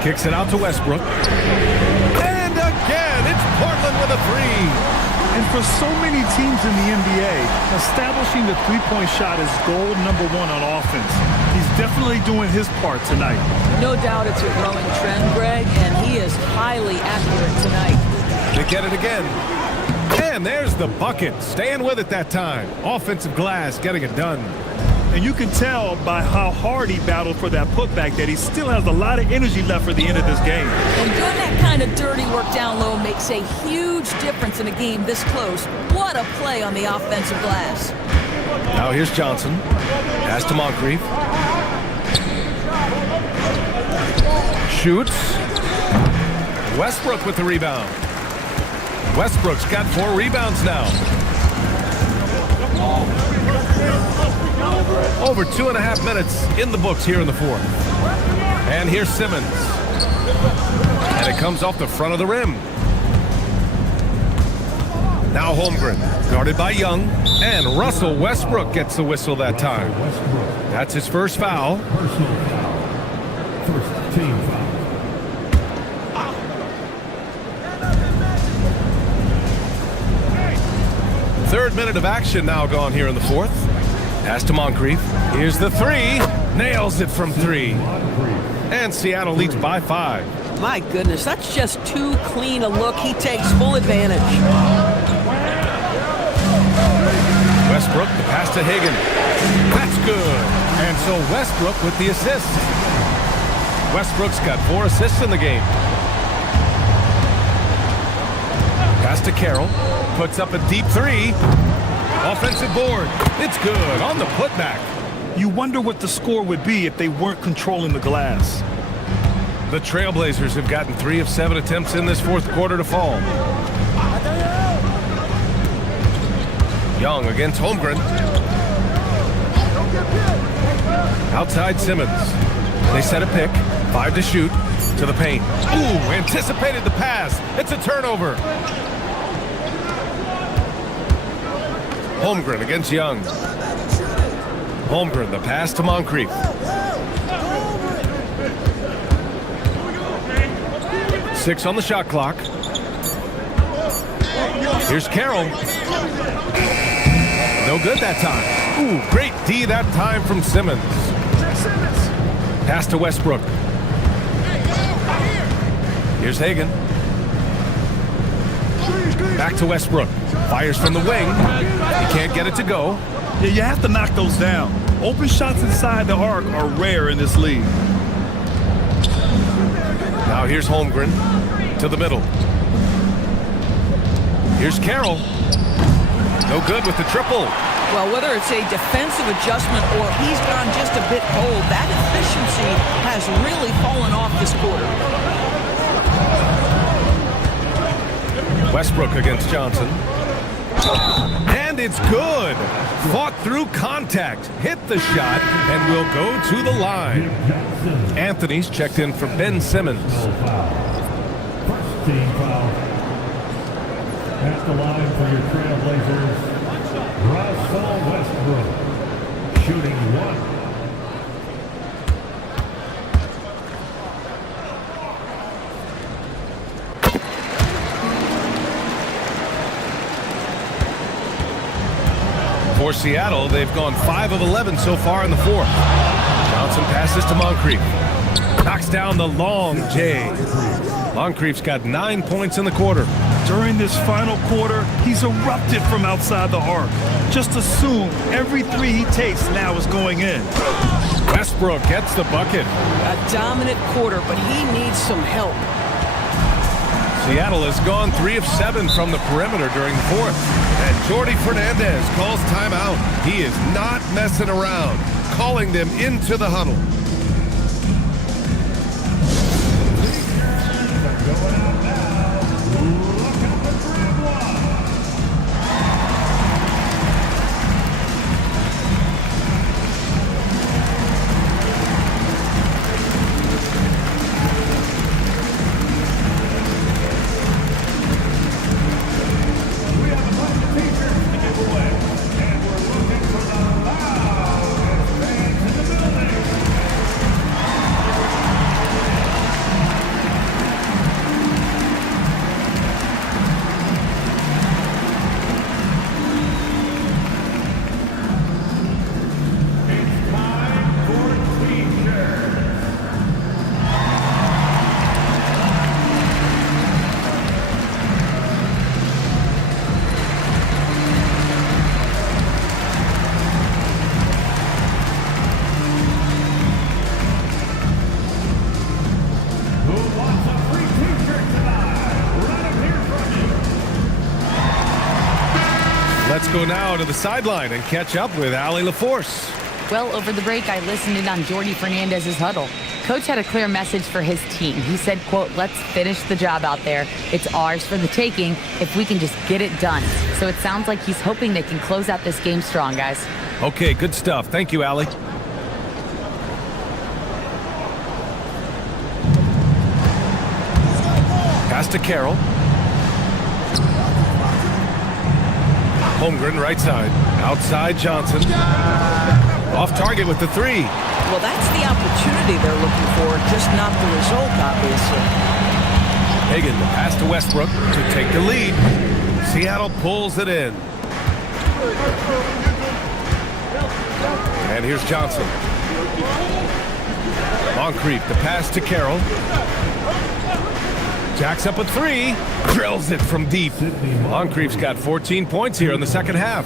Kicks it out to Westbrook. And again, it's Portland with a 3. And for so many teams in the NBA, establishing the three-point shot is goal number 1 on offense. He's definitely doing his part tonight. No doubt it's a growing trend, Greg, and he is highly accurate tonight. They get it again. And there's the bucket. Staying with it that time. Offensive glass getting it done. And you can tell by how hard he battled for that putback that he still has a lot of energy left for the end of this game. And doing that kind of dirty work down low makes a huge difference in a game this close. What a play on the offensive glass. Now here's Johnson. Pass to Moncrief. Shoots. Westbrook with the rebound. Westbrook's got 4 rebounds now. Over 2.5 minutes in the books here in the fourth. And here's Simmons. And it comes off the front of the rim. Now Holmgren, guarded by Young. And Russell Westbrook gets the whistle that time. That's his first foul. First team foul. Third minute of action now gone here in the fourth. Pass to Moncrief. Here's the 3. Nails it from 3. And Seattle leads by 5. My goodness, that's just too clean a look. He takes full advantage. Westbrook, the pass to Higgins. That's good. And so Westbrook with the assist. Westbrook's got 4 assists in the game. Pass to Carroll. Puts up a deep 3. Offensive board. It's good on the putback. You wonder what the score would be if they weren't controlling the glass. The Trailblazers have gotten 3 of 7 attempts in this fourth quarter to fall. Young against Holmgren. Outside Simmons. They set a pick. 5 to shoot. To the paint. Ooh, anticipated the pass. It's a turnover. Holmgren against Young. Holmgren, the pass to 6 on the shot clock. Here's Carroll. No good that time. Ooh, great D that time from Simmons. Pass to Westbrook. Here's Hagan. Back to Westbrook. Fires from the wing. He can't get it to go. Yeah, you have to knock those down. Open shots inside the arc are rare in this league. Now here's Holmgren to the middle. Here's Carroll. No good with the triple. Well, whether it's a defensive adjustment or he's gone just a bit cold, that efficiency has really fallen off this quarter. Westbrook against Johnson. And it's good. Fought through contact, hit the shot, and will go to the line. Anthony's checked in for Ben Simmons. First team foul. At the line for your Trailblazers, Russell Westbrook, shooting 1. For Seattle, they've gone 5 of 11 so far in the fourth. Johnson passes to Moncrief. Knocks down the long J. Moncrief's got 9 points in the quarter. During this final quarter, he's erupted from outside the arc. Just assume every 3 he takes now is going in. Westbrook gets the bucket. A dominant quarter, but he needs some help. Seattle has gone 3 of 7 from the perimeter during the fourth. And Jordi Fernandez calls timeout. He is not messing around, calling them into the huddle. Let's go now to the sideline and catch up with Allie LaForce. Well, over the break, I listened in on Jordi Fernandez's huddle. Coach had a clear message for his team. He said, quote, "Let's finish the job out there. It's ours for the taking if we can just get it done." So it sounds like he's hoping they can close out this game strong, guys. Okay, good stuff. Thank you, Allie. Pass to Carroll. Holmgren right side. Outside Johnson. Off target with the 3. Well, that's the opportunity they're looking for, just not the result, obviously. Hagan, the pass to Westbrook to take the lead. Seattle pulls it in. And here's Johnson. Moncrief, the pass to Carroll. Jacks up a 3. Drills it from deep. Moncrief's got 14 points here in the second half.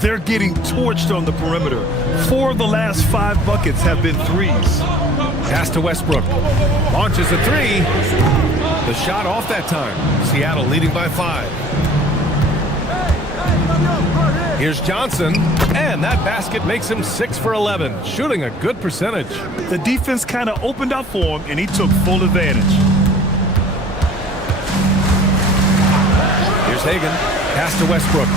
They're getting torched on the perimeter. 4 of the last 5 buckets have been 3s. Pass to Westbrook. Launches a 3. The shot off that time. Seattle leading by 5. Here's Johnson. And that basket makes him 6 for 11. Shooting a good percentage. The defense kind of opened up for him, and he took full advantage. Here's Hagan. Pass to Westbrook.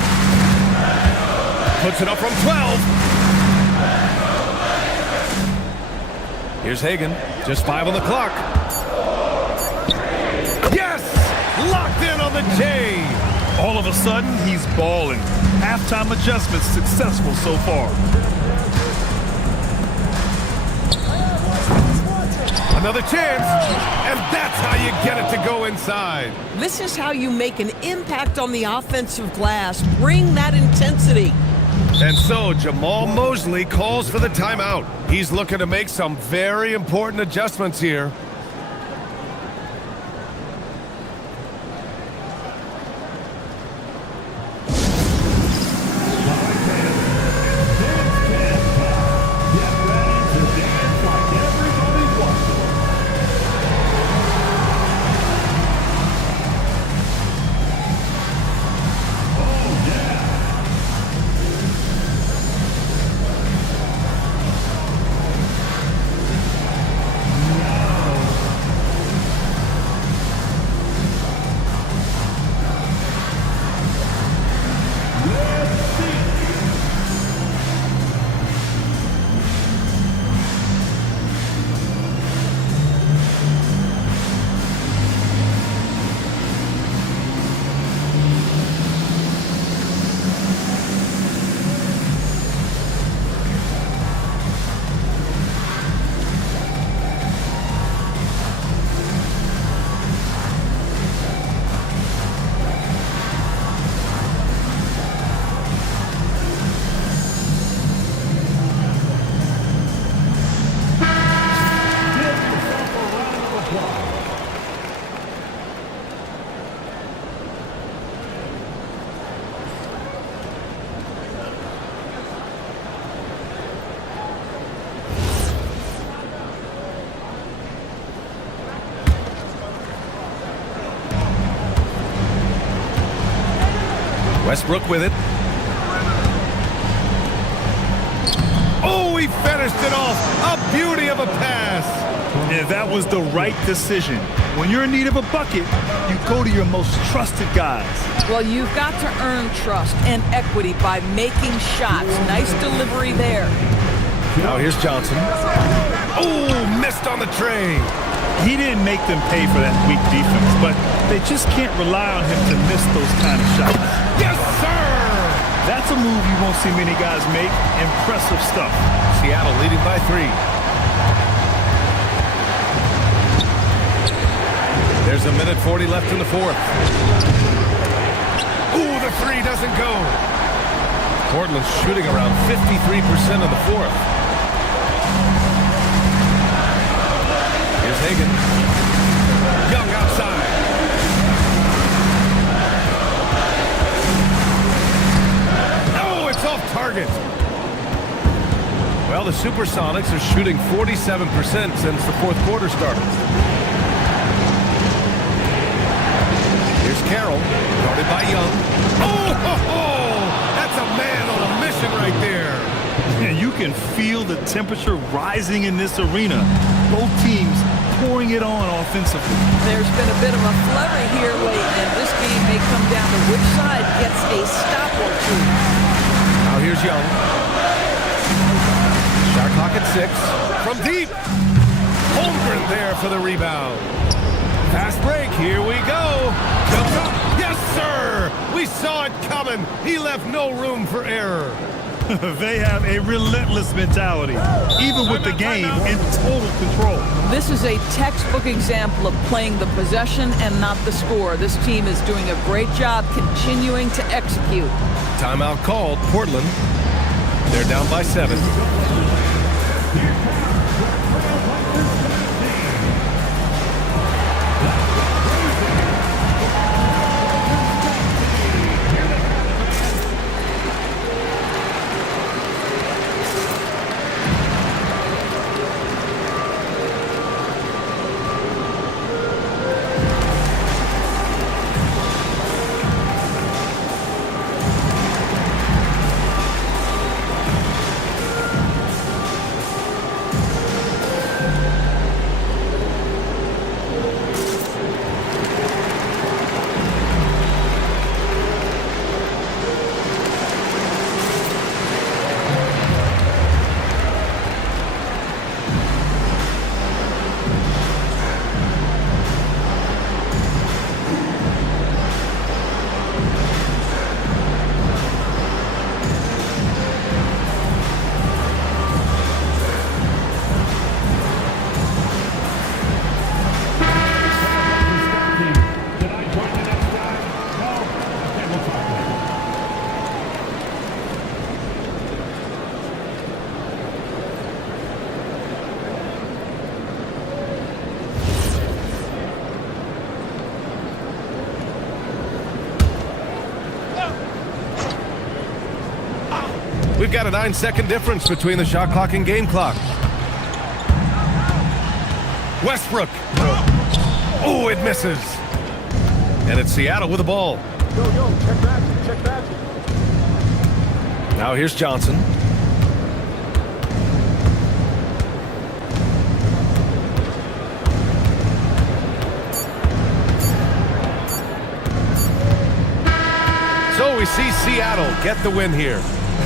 Puts it up from 12. Here's Hagan. Just 5 on the clock. Yes! Locked in on the J. All of a sudden, he's balling. Halftime adjustments successful so far. Another chance, and that's how you get it to go inside. This is how you make an impact on the offensive glass. Bring that intensity. And so Jamal Mosley calls for the timeout. He's looking to make some very important adjustments here. Westbrook with it. Oh, he finished it off. A beauty of a pass. Yeah, that was the right decision. When you're in need of a bucket, you go to your most trusted guys. Well, you've got to earn trust and equity by making shots. Nice delivery there. Now here's Johnson. Oh, missed on the tray. He didn't make them pay for that weak defense, but they just can't rely on him to miss those kind of shots. Yes, sir! That's a move you won't see many guys make. Impressive stuff. Seattle leading by 3. There's a minute 40 left in the fourth. Ooh, the 3 doesn't go. Portland's shooting around 53% in the fourth. Here's Hagan. Young outside. Oh, it's off target. Well, the Supersonics are shooting 47% since the fourth quarter started. Here's Carroll, guarded by Young. Oh, that's a man on a mission right there. And you can feel the temperature rising in this arena. Both teams pouring it on offensively. There's been a bit of a flurry here late, and this game may come down to which side gets a stop or two. Now here's Young. Shot clock at 6. From deep. Holmgren there for the rebound. Fast break. Here we go. Jumps up. Yes, sir. We saw it coming. He left no room for error. They have a relentless mentality, even with the game in total control. This is a textbook example of playing the possession and not the score. This team is doing a great job continuing to execute. Timeout called. Portland. They're down by 7. We've got a 9-second difference between the shot clock and game clock. Westbrook. Oh, it misses. And it's Seattle with the ball. Yo, check back. Now here's Johnson. So we see Seattle get the win here.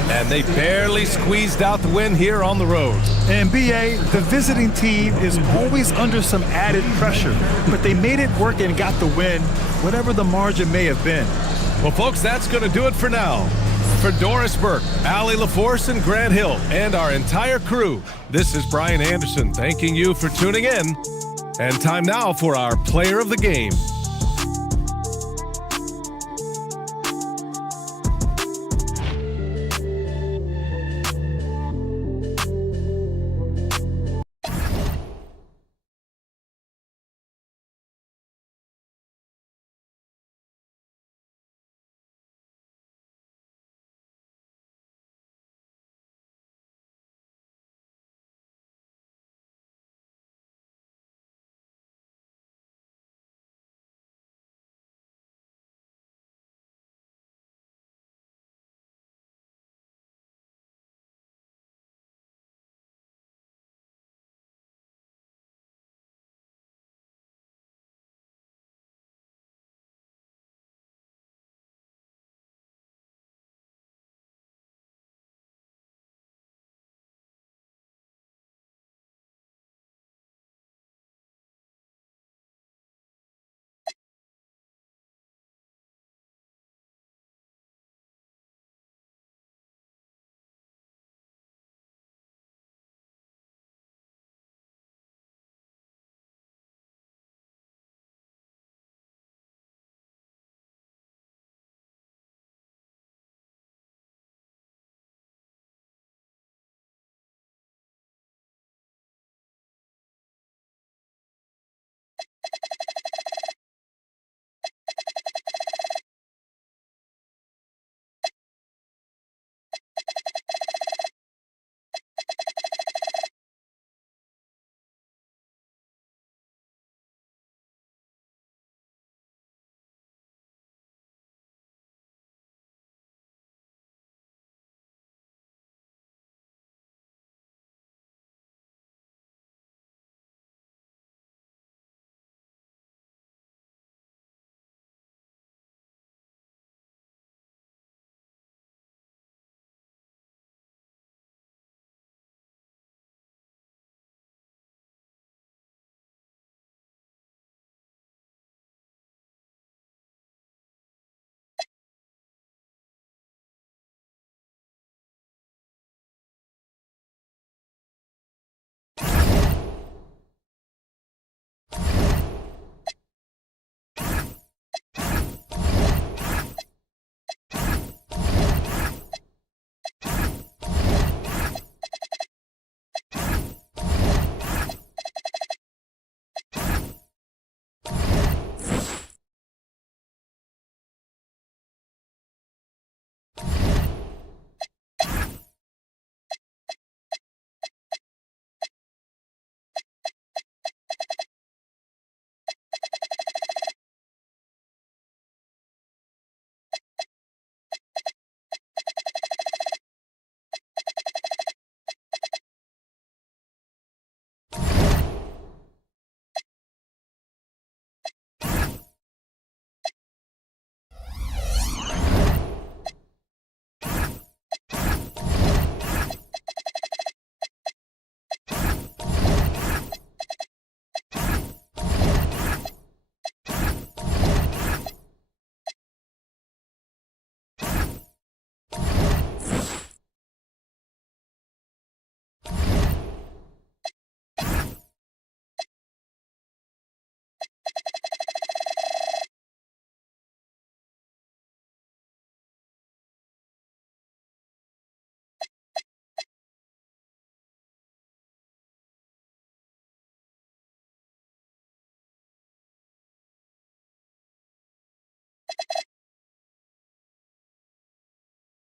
And they barely squeezed out the win here on the road. And BA, the visiting team is always under some added pressure, but they made it work and got the win, whatever the margin may have been. Well, folks, that's going to do it for now. For Doris Burke, Allie LaForce, and Grant Hill, and our entire crew, this is Brian Anderson thanking you for tuning in. And time now for our player of the game.